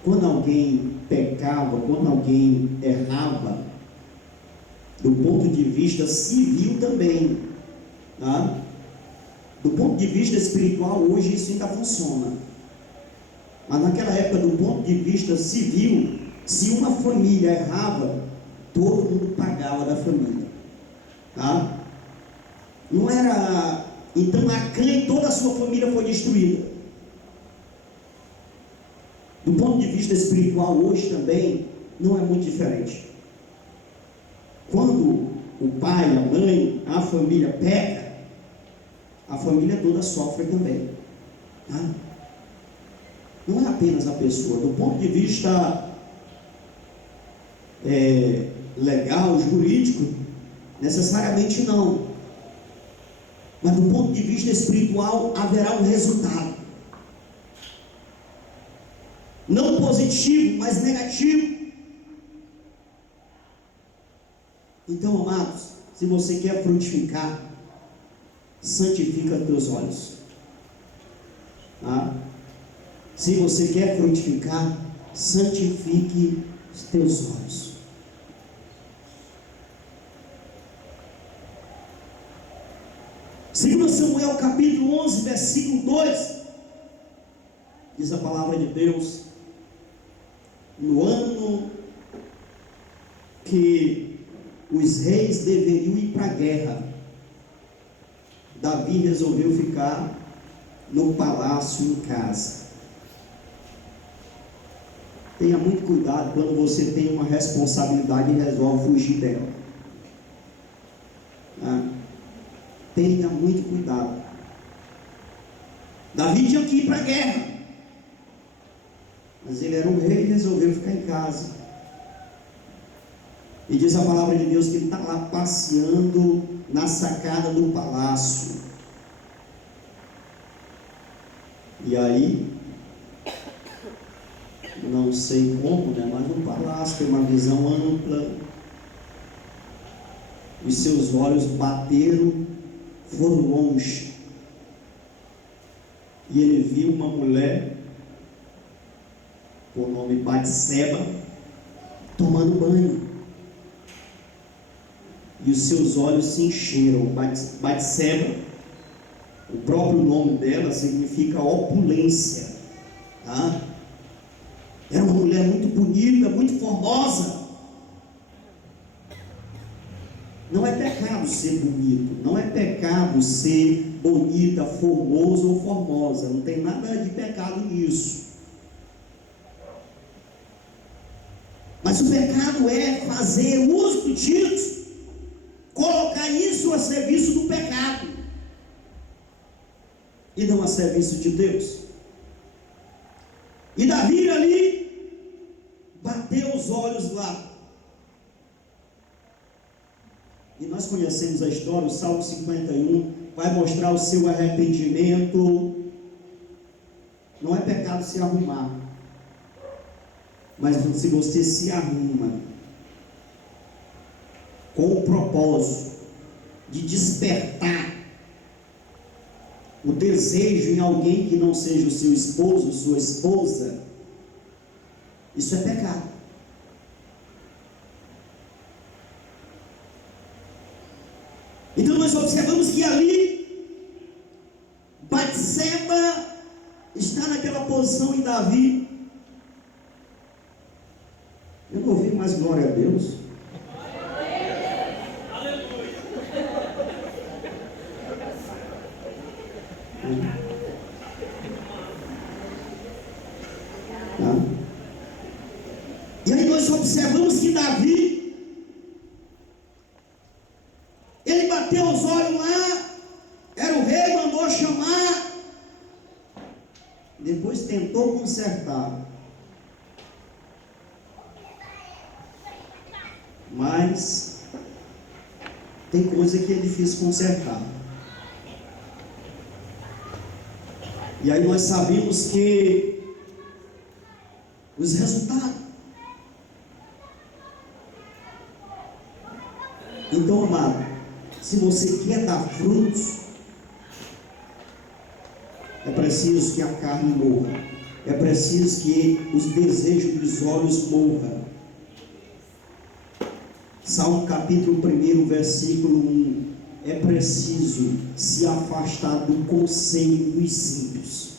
Quando alguém pecava, quando alguém errava, do ponto de vista civil também, tá? Do ponto de vista espiritual, hoje isso ainda funciona. Mas naquela época, do ponto de vista civil, se uma família errava, todo mundo pagava da família. Tá? Não era. Então Acã e toda a sua família foi destruída. Do ponto de vista espiritual, hoje também não é muito diferente. Quando o pai, a mãe, a família peca, a família toda sofre também. Tá? Não é apenas a pessoa. Do ponto de vista legal, jurídico, necessariamente não. Mas do ponto de vista espiritual haverá um resultado. Não positivo, mas negativo. Então, amados, se você quer frutificar, santifica teus olhos. Tá? Se você quer frutificar, santifique os teus olhos. Segundo Samuel capítulo 11, versículo 2, diz a palavra de Deus: no ano que os reis deveriam ir para a guerra, Davi resolveu ficar no palácio em casa. Tenha muito cuidado quando você tem uma responsabilidade e resolve fugir dela. Tenha muito cuidado. Davi tinha que ir para a guerra, mas ele era um rei e resolveu ficar em casa. E diz a palavra de Deus que ele está lá passeando na sacada do palácio. E aí, não sei como, mas no palácio tem uma visão ampla. Os seus olhos bateram, foram longe. E ele viu uma mulher, por nome Batseba, tomando banho. E os seus olhos se encheram. Batseba, o próprio nome dela significa opulência. Tá? Era uma mulher muito bonita, muito formosa. Não é pecado ser bonito, não é pecado ser bonita, formoso ou formosa. Não tem nada de pecado nisso. Mas o pecado é fazer uso do título, colocar isso a serviço do pecado e não a serviço de Deus. E Davi ali bateu os olhos lá. E nós conhecemos a história. O Salmo 51 vai mostrar o seu arrependimento. Não é pecado se arrumar, mas se você se arruma com o propósito de despertar o desejo em alguém que não seja o seu esposo, sua esposa, isso é pecado. Então nós observamos que ali Batseba está naquela posição em Davi. Eu não ouvi mais glória a Deus. E aí nós observamos que Davi, ele bateu os olhos lá, era o rei, mandou chamar, depois tentou consertar, mas tem coisa que é difícil consertar. E aí nós sabemos que os resultados. Então, amado, se você quer dar frutos, é preciso que a carne morra, é preciso que os desejos dos olhos morram. Salmo capítulo 1, versículo 1: é preciso se afastar do conselho dos ímpios.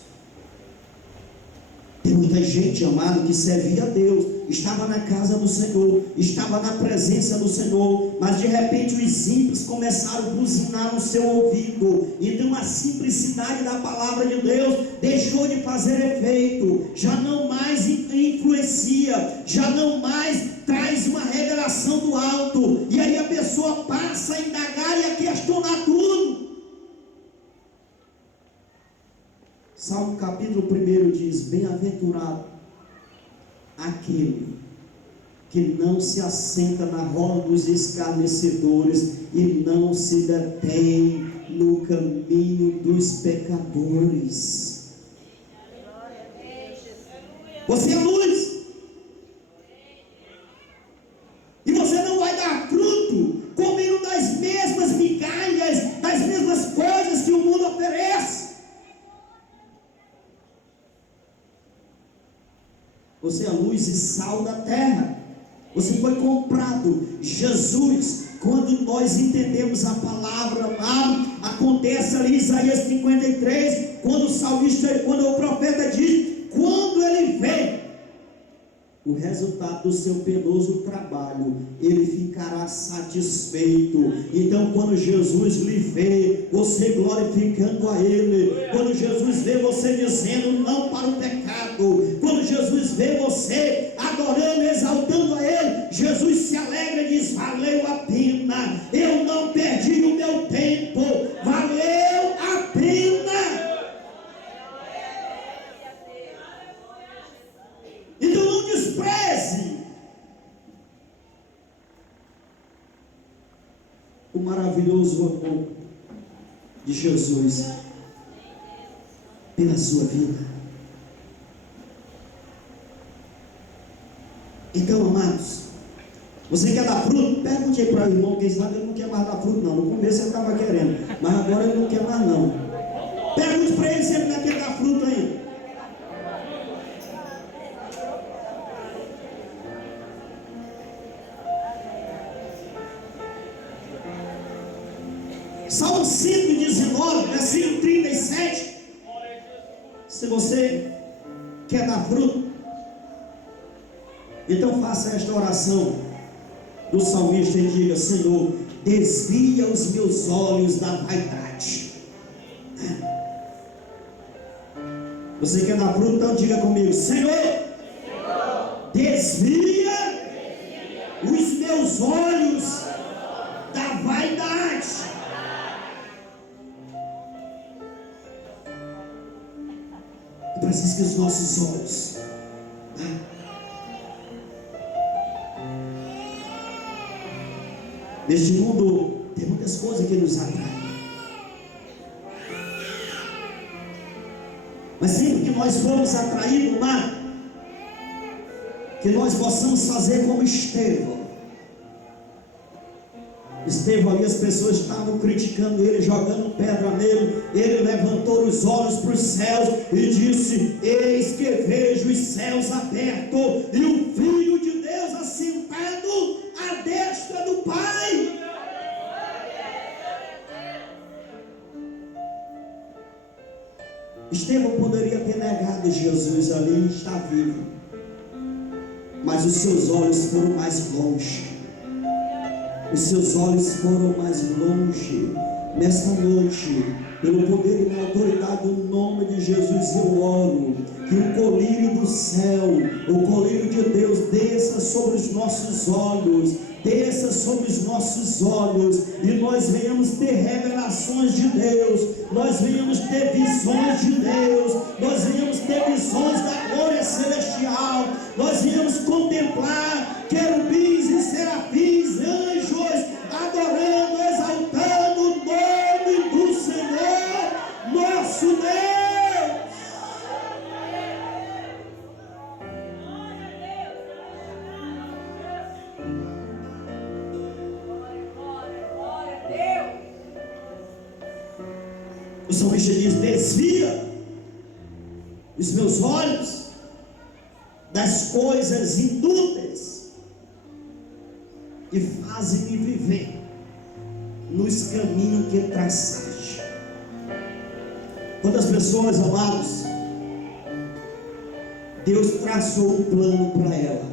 Tem muita gente, amado, que servia a Deus, estava na casa do Senhor, estava na presença do Senhor, mas de repente os ímpios começaram a buzinar no seu ouvido. Então a simplicidade da palavra de Deus deixou de fazer efeito, já não mais influencia, já não mais traz uma revelação do alto, e aí a pessoa passa a indagar e a questionar tudo. Salmo capítulo 1 diz: bem-aventurado aquele que não se assenta na roda dos escarnecedores e não se detém no caminho dos pecadores. Você é luz. E você não vai dar fruto comendo das mesmas migalhas, das mesmas coisas que o mundo oferece. Você é luz e sal da terra. Você foi comprado. Jesus, quando nós entendemos a palavra, amado, acontece ali em Isaías 53, quando o salmista, quando o profeta diz, quando ele vê o resultado do seu penoso trabalho, ele ficará satisfeito. Então, quando Jesus lhe vê, você glorificando a Ele, quando Jesus vê você dizendo não para o pecado, quando Jesus vê você adorando, exaltando a Ele, Jesus se alegra e diz: valeu a pena, eu não perdi o meu tempo, valeu a pena. Então não despreze o maravilhoso amor de Jesus pela sua vida. Então, amados, você quer dar fruto? Pergunte aí para o irmão, quem sabe ele não quer mais dar fruto não. No começo ele estava querendo, mas agora ele não quer mais não. Pergunte para ele se ele não quer dar fruto ainda. Salmo 119, versículo 37. Se você quer dar fruto, então faça esta oração do salmista e diga: Senhor, desvia os meus olhos da vaidade. Você quer dar fruto? Então diga comigo: Senhor, desvia os meus olhos da vaidade. Eu preciso que os nossos olhos neste mundo tem muitas coisas que nos atraem, mas sempre que nós formos atraídos lá, que nós possamos fazer como Estevão. Estevão ali, as pessoas estavam criticando ele, jogando pedra nele. Ele levantou os olhos para os céus e disse: eis que vejo os céus abertos e o Filho de Deus assentado à destra do Pai. Estevão poderia ter negado Jesus ali e está vivo, mas os seus olhos foram mais longe. Os seus olhos foram mais longe. Nesta noite, pelo poder e na autoridade do nome de Jesus, eu oro que o colírio do céu, o colírio de Deus, desça sobre os nossos olhos, desça sobre os nossos olhos, e nós venhamos ter revelações de Deus, nós venhamos ter visões de Deus, nós venhamos ter visões da glória celestial, nós venhamos contemplar querubins e serafins, anjos, adorando, exaltando o nome do Senhor, nosso Deus. O salmista diz: desvia os meus olhos das coisas inúteis e faz-me viver nos caminhos que traçaste. Quantas pessoas, amados, Deus traçou um plano para ela,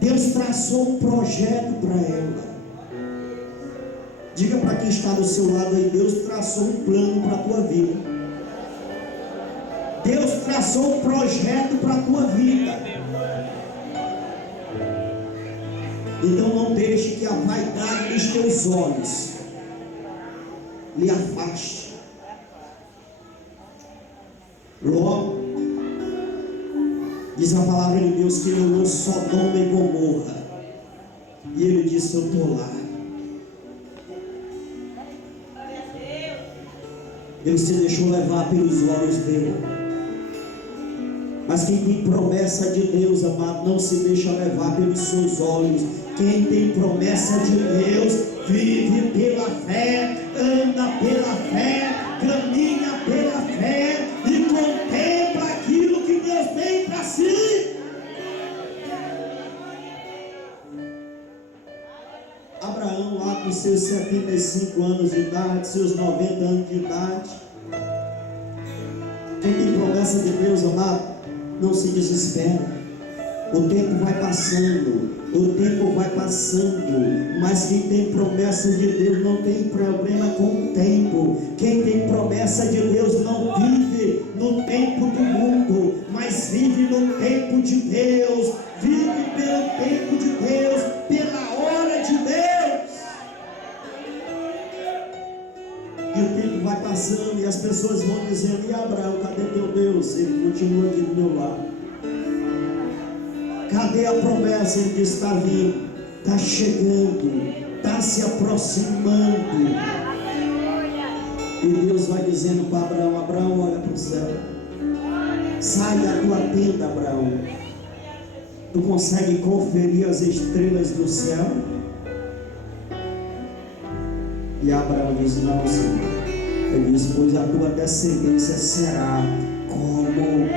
Deus traçou um projeto para ela. Diga para quem está do seu lado aí: Deus traçou um plano para a tua vida, Deus traçou um projeto para a tua vida. Então não deixe que a vaidade dos teus olhos lhe afaste. Logo, Diz a palavra de Deus que ele olhou Sodoma e Gomorra, e ele disse: eu estou lá. Ele se deixou levar pelos olhos dele. Mas quem tem promessa de Deus, amado, não se deixa levar pelos seus olhos. Quem tem promessa de Deus vive pela fé, anda pela fé, caminha pela fé e contempla aquilo que Deus tem para si. Abraão, lá com seus 75 anos de idade, seus 90 anos de idade, quem tem promessa de Deus, amado, não se desespera. O tempo vai passando, mas quem tem promessa de Deus não tem problema com o tempo. Quem tem promessa de Deus não vive no tempo do mundo, mas vive no tempo de Deus, vive pelo tempo de Deus, pela hora de Deus. E o tempo vai passando e as pessoas vão dizendo: e Abraão, cadê teu Deus? Ele continua aqui do meu lado. Cadê a promessa? Ele diz: está vindo, está chegando, está se aproximando. E Deus vai dizendo para Abraão: Abraão, olha para o céu, sai da tua tenda, Abraão. Tu consegue conferir as estrelas do céu? E Abraão diz: não, Senhor. Ele diz: pois a tua descendência será como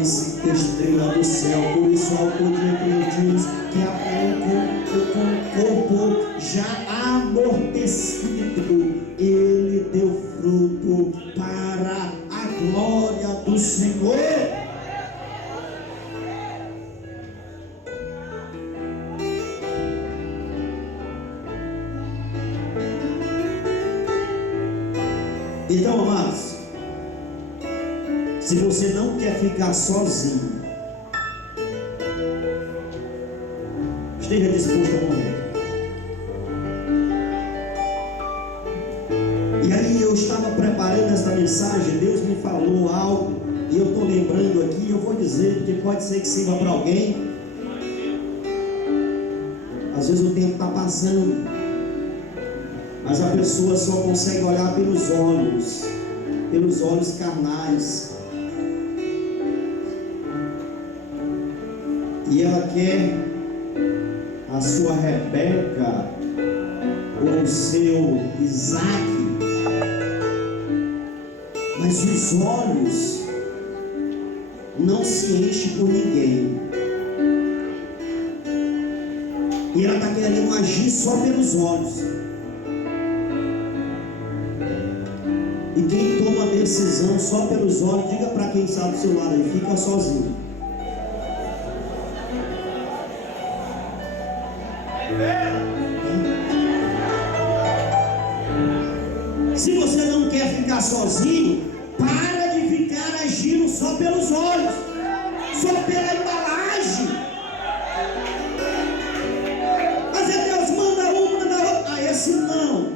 as estrelas do céu. Por isso o autor de Hebreus diz que Abraão, com o corpo já amortecido, ele deu fruto para a glória do Senhor. Então, amados, se você não quer ficar sozinho, esteja disposto a morrer. E aí eu estava preparando esta mensagem, Deus me falou algo, e eu estou lembrando aqui, eu vou dizer, porque pode ser que sirva para alguém. Às vezes o tempo está passando, mas a pessoa só consegue olhar pelos olhos carnais. E ela quer a sua Rebeca ou o seu Isaac, mas os olhos não se enchem por ninguém. E ela está querendo agir só pelos olhos. E quem toma decisão só pelos olhos, diga para quem está do seu lado aí, fica sozinho. Se você não quer ficar sozinho, para de ficar agindo só pelos olhos, só pela embalagem. Mas é Deus, manda um, manda outro. Ah, esse não.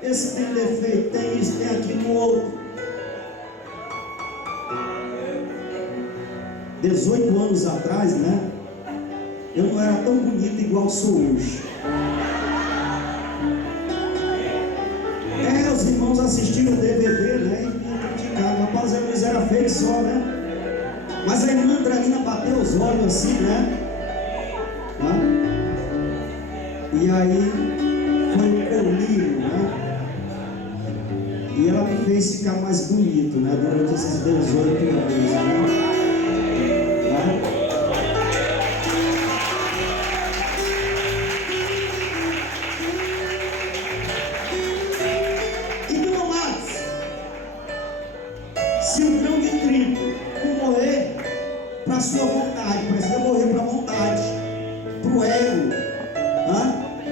Esse tem defeito, tem isso, tem aquilo, outro. 18 anos atrás, né? Eu não era tão bonito igual sou hoje. Os irmãos assistiram o DVD, né? E vinham criticar. Rapaz, a Luiz era feio só, né? Mas a irmã Andrelina bateu os olhos assim, né? E aí foi um colírio, né? E ela me fez ficar mais bonito, né? Durante esses 18 anos, né? Então, amados, se o grão de trigo não morrer para a sua vontade, precisa morrer para a vontade, para o ego,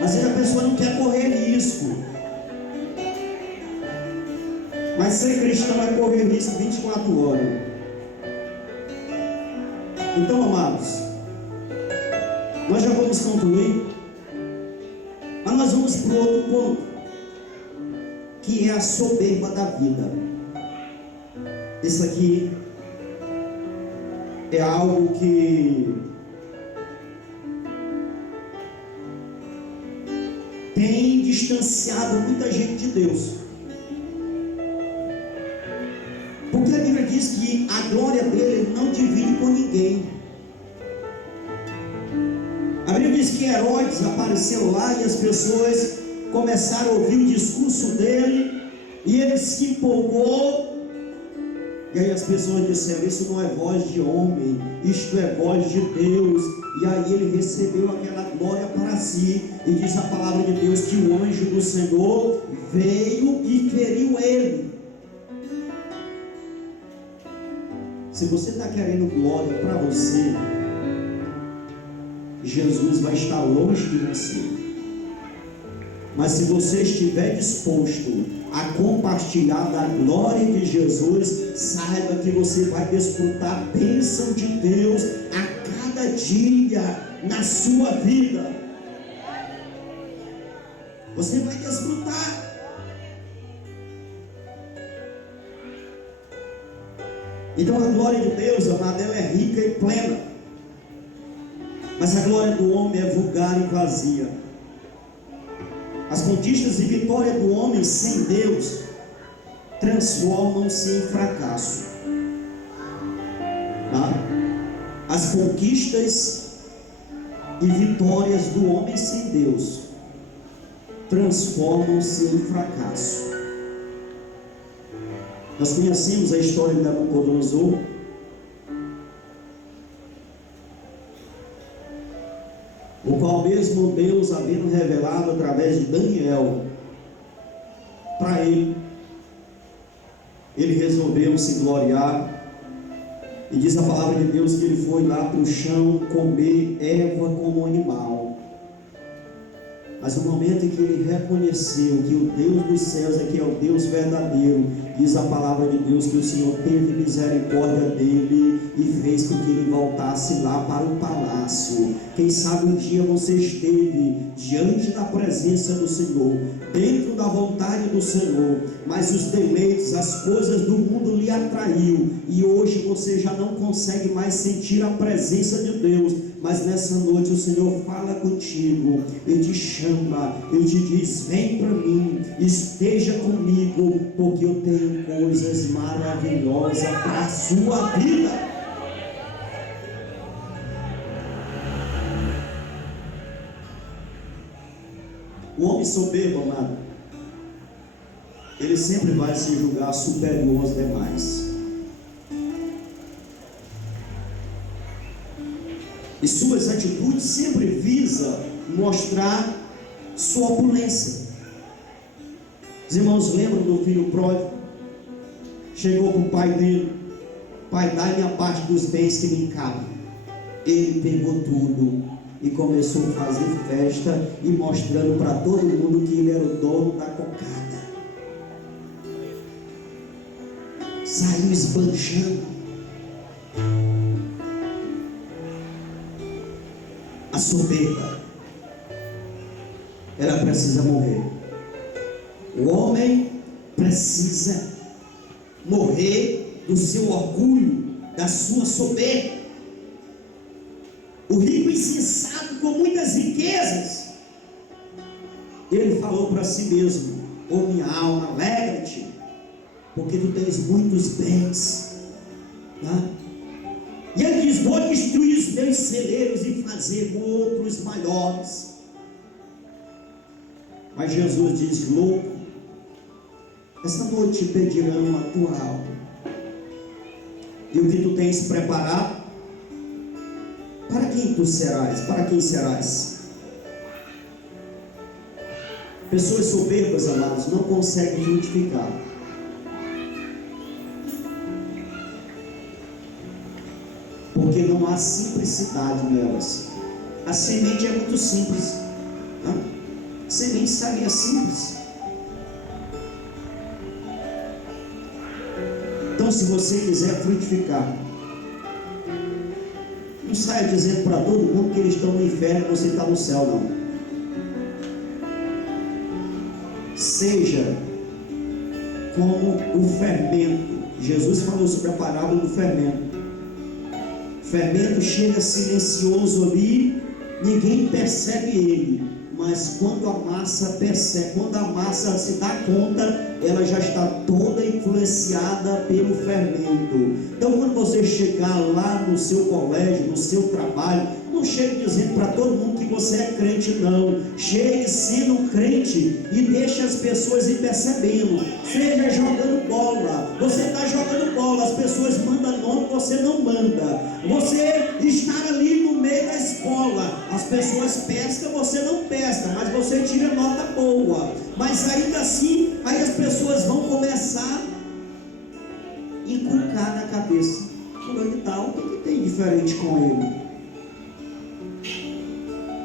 às vezes a pessoa não quer correr risco. Mas ser cristão é correr risco 24 horas. Então, amados, nós já vamos concluir, mas nós vamos para o outro ponto, que é a soberba da vida. Isso aqui é algo que tem distanciado muita gente de Deus. Porque a Bíblia diz que a glória dele não divide com ninguém. A Bíblia diz que Herodes apareceu lá e as pessoas começaram a ouvir o discurso dele e ele se empolgou. E aí as pessoas disseram: isso não é voz de homem, isto é voz de Deus. E aí ele recebeu aquela glória para si. E diz a palavra de Deus que o anjo do Senhor veio e feriu ele. Se você está querendo glória para você, Jesus vai estar longe de você. Mas se você estiver disposto a compartilhar da glória de Jesus, saiba que você vai desfrutar a bênção de Deus a cada dia na sua vida. Você vai desfrutar. Então a glória de Deus, amada, ela é rica e plena. Mas a glória do homem é vulgar e vazia. As conquistas e vitórias do homem sem Deus transformam-se em fracasso. As conquistas e vitórias do homem sem Deus transformam-se em fracasso. Nós conhecemos a história de Nabucodonosor. O qual mesmo Deus havendo revelado através de Daniel para ele resolveu se gloriar. E diz a palavra de Deus que ele foi lá para o chão comer erva como animal. Mas no momento em que ele reconheceu que o Deus dos céus é que é o Deus verdadeiro, diz a palavra de Deus que o Senhor teve misericórdia dele e fez com que ele voltasse lá para o palácio. Quem sabe um dia você esteve diante da presença do Senhor, dentro da vontade do Senhor, mas os deleites, as coisas do mundo lhe atraiu, e hoje você já não consegue mais sentir a presença de Deus. Mas nessa noite o Senhor fala contigo, Ele te chama, Ele te diz: vem para mim, esteja comigo, porque eu tenho coisas maravilhosas para a sua vida. O homem soberbo, amado, ele sempre vai se julgar superior aos demais. E suas atitudes sempre visam mostrar sua opulência. Os irmãos lembram do filho pródigo? Chegou para o pai dele: pai, dá-me a parte dos bens que me cabem. Ele pegou tudo e começou a fazer festa e mostrando para todo mundo que ele era o dono da cocada. Saiu esbanjando. A soberba, ela precisa morrer. O homem precisa morrer do seu orgulho, da sua soberba. O rico insensato com muitas riquezas, ele falou para si mesmo: ô minha alma, alegra-te, porque tu tens muitos bens. E ele diz: vou destruir os meus celeiros e fazer outros maiores. Mas Jesus diz: louco, essa noite pedirão a tua alma, e o que tu tens preparado, para quem tu serás? Para quem serás? Pessoas soberbas, amados, não conseguem frutificar. Porque não há simplicidade nelas. A semente é muito simples. A semente, sabe, é simples. Então, se você quiser frutificar, não saia dizendo para todo mundo que eles estão no inferno e você está no céu, não. Seja como o fermento. Jesus falou sobre a parábola do fermento. Fermento chega silencioso ali, ninguém percebe ele, mas quando a massa percebe, quando a massa se dá conta, ela já está toda influenciada pelo fermento. Então, quando você chegar lá no seu colégio, no seu trabalho, não chegue dizendo para todo mundo que você é crente, não. Chegue sendo crente e deixe as pessoas ir percebendo. Seja jogando bola. Você está jogando bola, as pessoas mandam nome, você não manda. Você está ali no meio da escola, as pessoas pescam, você não pesca, mas você tira nota boa. Mas ainda assim, aí as pessoas vão começar a inculcar na cabeça: fulano e tal, o que tem diferente com ele?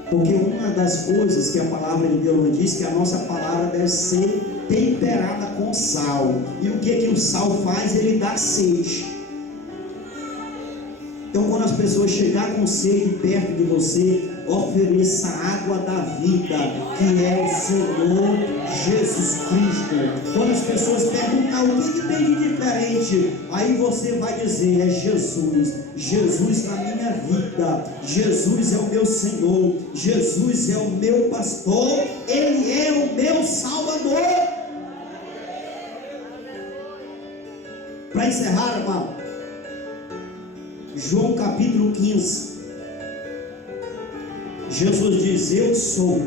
Porque uma das coisas que a palavra de Deus nos diz, que a nossa palavra deve ser temperada com sal. E o que o sal faz? Ele dá sede. Então, quando as pessoas chegarem com sede perto de você, ofereça a água da vida, que é o Senhor Jesus Cristo. Quando as pessoas perguntar o que tem de diferente, aí você vai dizer: é Jesus. Jesus na minha vida, Jesus é o meu Senhor, Jesus é o meu pastor, Ele é o meu Salvador. Para encerrar, amado, João capítulo 15, Jesus diz: eu sou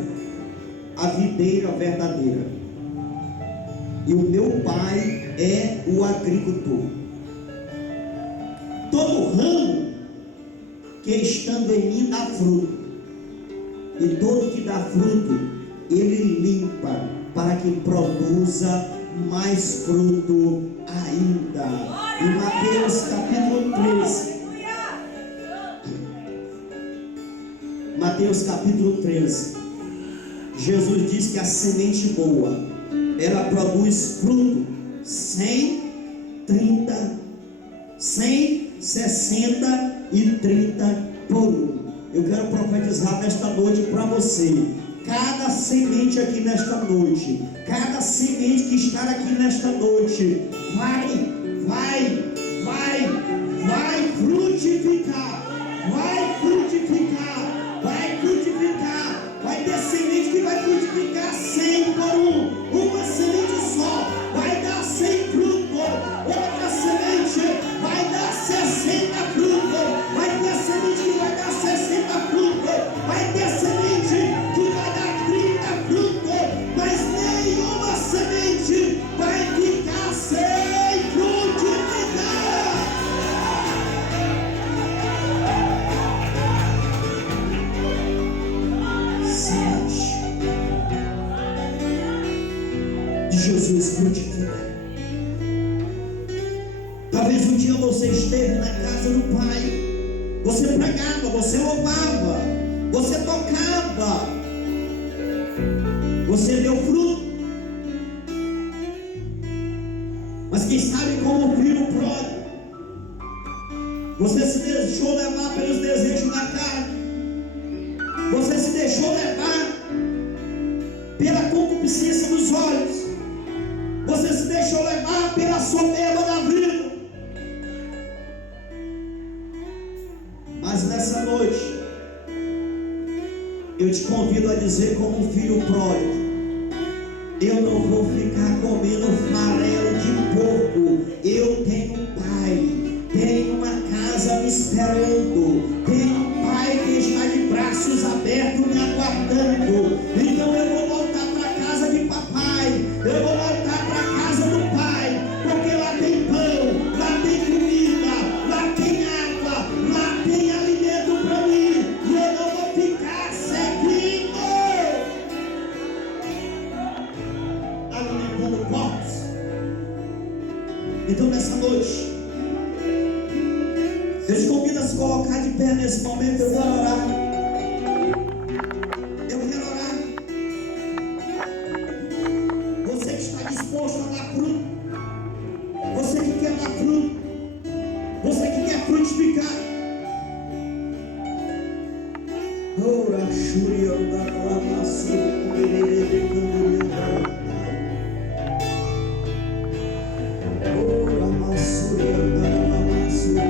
a videira verdadeira, e o meu Pai é o agricultor. Todo ramo que estando em mim dá fruto, e todo que dá fruto ele limpa, para que produza mais fruto ainda. Em Mateus capítulo 13, Mateus capítulo 13, Jesus diz que a semente boa, ela produz fruto 100, 30, 100, 60 e 30 por um. Eu quero profetizar nesta noite para você: cada semente aqui nesta noite, cada semente que está aqui nesta noite, vai frutificar, vai frutificar, vai frutificar. Vai ter semente que vai frutificar 100 por um, uma semente só vai dar 100 frutos, outra semente vai dar 60 frutos, vai ter semente que vai dar 60 frutos, vai ter semente que vai dar 30 frutos, mas nenhuma semente vai ficar sem frutificar. Jesus frutifica. Talvez um dia você esteve na casa do Pai, você pregava, você louvava, você tocava, você deu fruto, mas quem sabe, como o filho pródigo, você se deixou levar pelos desejos da carne, você se deixou levar pela concupiscência dos olhos, você se deixou levar pela soberba da vida. Mas nessa noite, eu te convido a dizer como um filho pródigo: eu não vou ficar comendo farelo de porco. Eu tenho um Pai, tenho uma casa me esperando, tenho um Pai que está de braços abertos me aguardando. Então eu vou voltar para a casa de papai, eu vou voltar para a casa do Pai, porque lá tem pão, lá tem comida, lá tem água, lá tem alimento para mim, e eu não vou ficar seguindo alimentando porcos. Então nessa noite, eu te convido a se colocar de pé nesse momento. Eu quero orar. Eu quero orar. Você que está disposto a dar fruto, você que quer dar fruto, você que quer frutificar. Ora, Shuriel da Clamaçu, Ora, Massuriel da Clamaçu,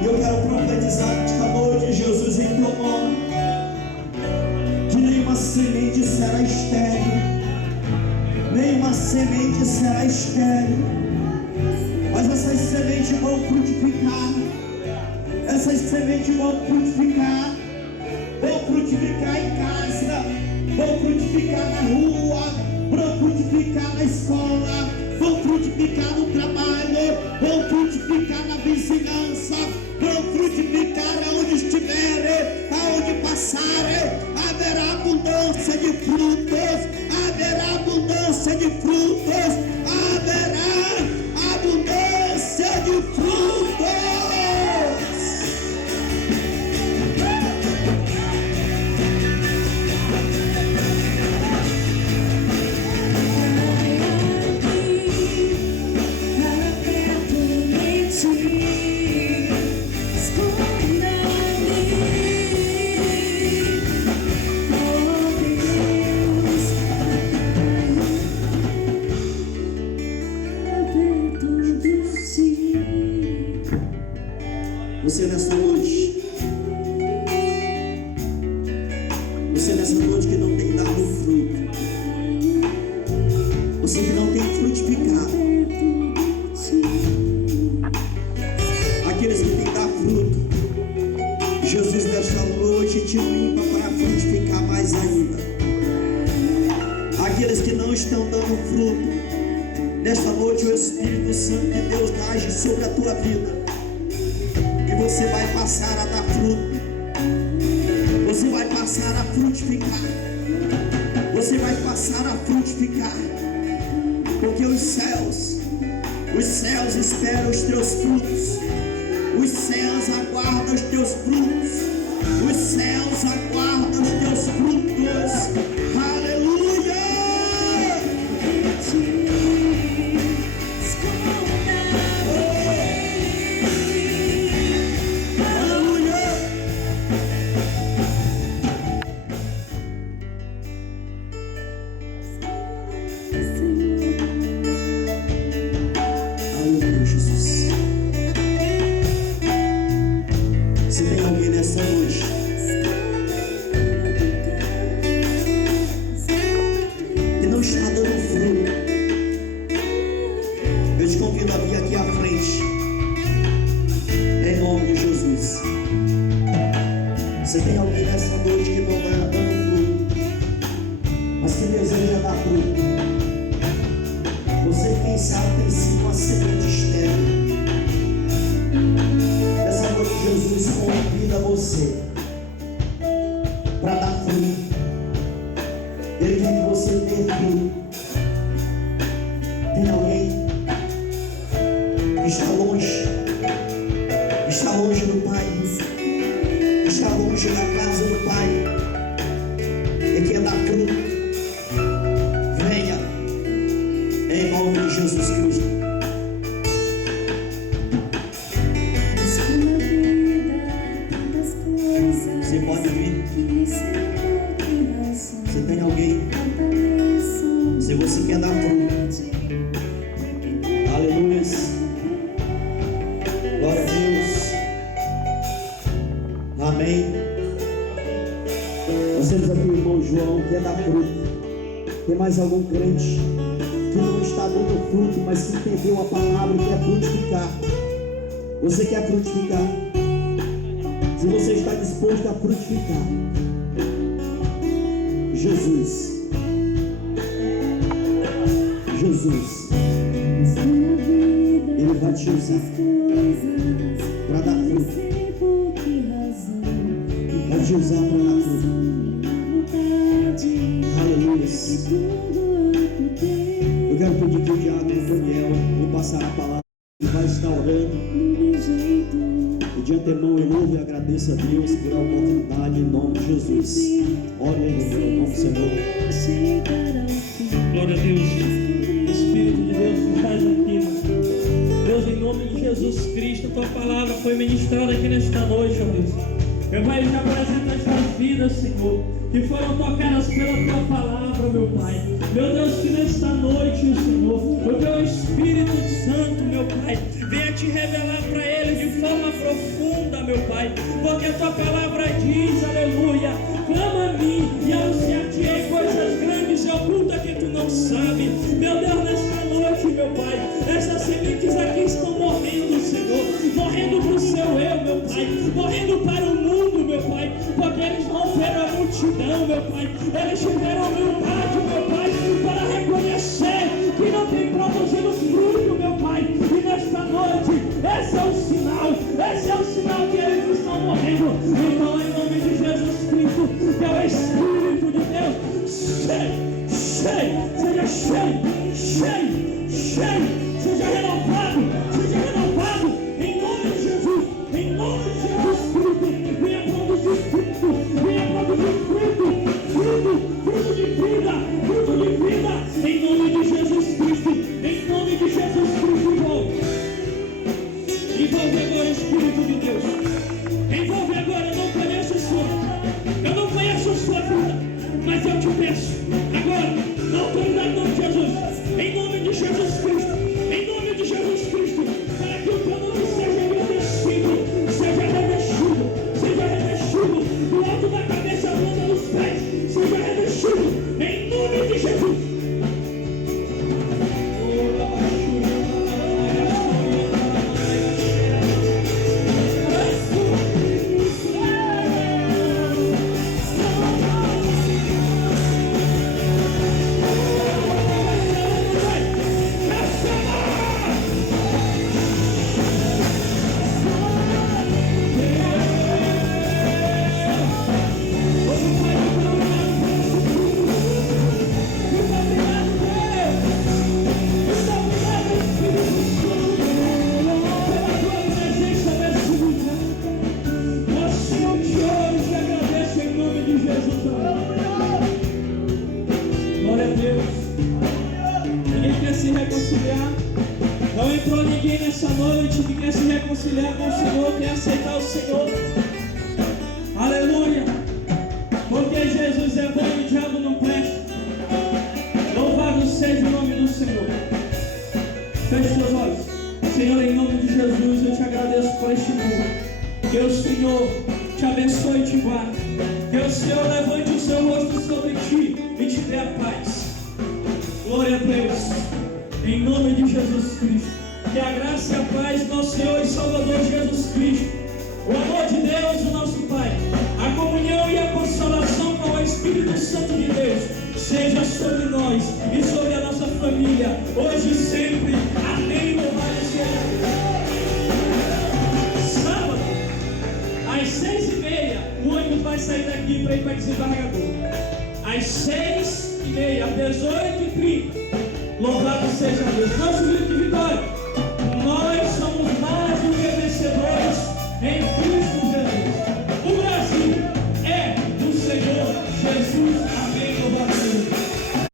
E eu quero profetizar esta noite, Jesus, em teu nome, que nenhuma semente será estéril, nenhuma semente será estéril, mas essas sementes vão frutificar, essas sementes vão frutificar em casa, vão frutificar na rua, vão frutificar na escola, vão frutificar no trabalho, vão frutificar na vizinhança, vão frutificar aonde estiverem, aonde passarem. Haverá abundância de frutos, haverá abundância de frutos, haverá abundância de frutos. Você nessa noite que não tem dado fruto, você que não tem frutificado, aqueles que têm dado fruto, Jesus nesta noite te limpa para frutificar mais ainda. Aqueles que não estão dando fruto, nesta noite o Espírito Santo de Deus age sobre a tua vida. Você vai passar a dar fruto, você vai passar a frutificar, você vai passar a frutificar, porque os céus esperam os teus frutos, os céus aguardam os teus frutos, os céus aguardam os teus frutos. Aleluia! Você tem alguém nessa noite que não está dando fruto, mas que deseja dar fruto? Você, quem sabe, tem sido uma semente estéril. Essa noite Jesus convida você para dar fruto. Ele quer que você dê fruto. Tem alguém que está longe do Pai, está longe da casa do Pai e quer dar fruto? Venha em nome de Jesus Cristo. Você pode vir. Você tem alguém? Se você quer dar fruto, aleluia, glória a Deus, amém. Nós temos aqui o irmão João, que quer dar fruto. Tem mais algum crente que não está dando fruto, mas que entendeu a palavra e quer frutificar? Você quer frutificar? Se você está disposto a frutificar, Jesus, Ele vai te usar para dar fruto. Vai te usar para dar fruto. Aleluia. Eu quero pedir que o diácono Daniel vou passar a palavra. Ele vai estar orando. E de antemão eu louvo e agradeço a Deus por a oportunidade em nome de Jesus. Olha aí no nome do Senhor. Glória a Deus. Espírito de Deus, tu estás aqui, Deus, em nome de Jesus Cristo, tua palavra foi ministrada aqui nesta noite, ó Deus. Meu Pai, eu te apresento estas vidas, Senhor, que foram tocadas pela tua palavra, meu Pai. Meu Deus, que nesta noite, Senhor, o Teu Espírito Santo, meu Pai, venha te revelar para eles de forma profunda, meu Pai, porque a Tua palavra diz, aleluia, clama a mim e anunciar-te-ei coisas grandes e ocultas que Tu não sabe. Meu Deus, nesta noite, meu Pai, essas sementes aqui estão morrendo, Senhor, morrendo para o seu eu, meu Pai, morrendo para o mundo, meu Pai, porque eles romperam a multidão, meu Pai, eles tiveram humildade, meu Pai, para reconhecer que não tem produzido fruto, meu Pai, e nesta noite, esse é o sinal que eles estão morrendo. Então, em nome de Jesus Cristo, que é o Espírito de Deus, seja cheio, seja renovado, em nome de Jesus Cristo, venha produzir fruto, fruto de vida, em nome de Jesus Cristo, envolve agora o Espírito de Deus, envolve agora. Eu não conheço sua vida, mas eu te peço, agora, na autoridade do nome de Jesus, em nome de Jesus Cristo, para que o teu nome seja revestido, do alto da cabeça, planta dos pés, seja revestido, em nome de Jesus. Glória a Deus. Ninguém quer se reconciliar. Não entrou ninguém nessa noite que quer se reconciliar com o Senhor, quer aceitar o Senhor. Aleluia. Porque Jesus é bom e o diabo não presta. Louvado seja o nome do Senhor. Feche seus olhos. Senhor, em nome de Jesus, eu te agradeço por este mundo. Que o Senhor te abençoe e te guarde. Que o Senhor levante o seu rosto sobre ti e te dê a paz. Glória a Deus. Em nome de Jesus Cristo. Que a graça e a paz do nosso Senhor e Salvador Jesus Cristo, o amor de Deus, o nosso Pai, a comunhão e a consolação com o Espírito Santo de Deus, seja sobre nós e sobre a nossa família, hoje e sempre. Amém. Louvado seja Deus. Sábado, às 6h30, o ônibus vai sair daqui para ir para Desembargador. Às 6h30, às 18h30. Louvado seja Deus. Nosso grito de vitória. Nós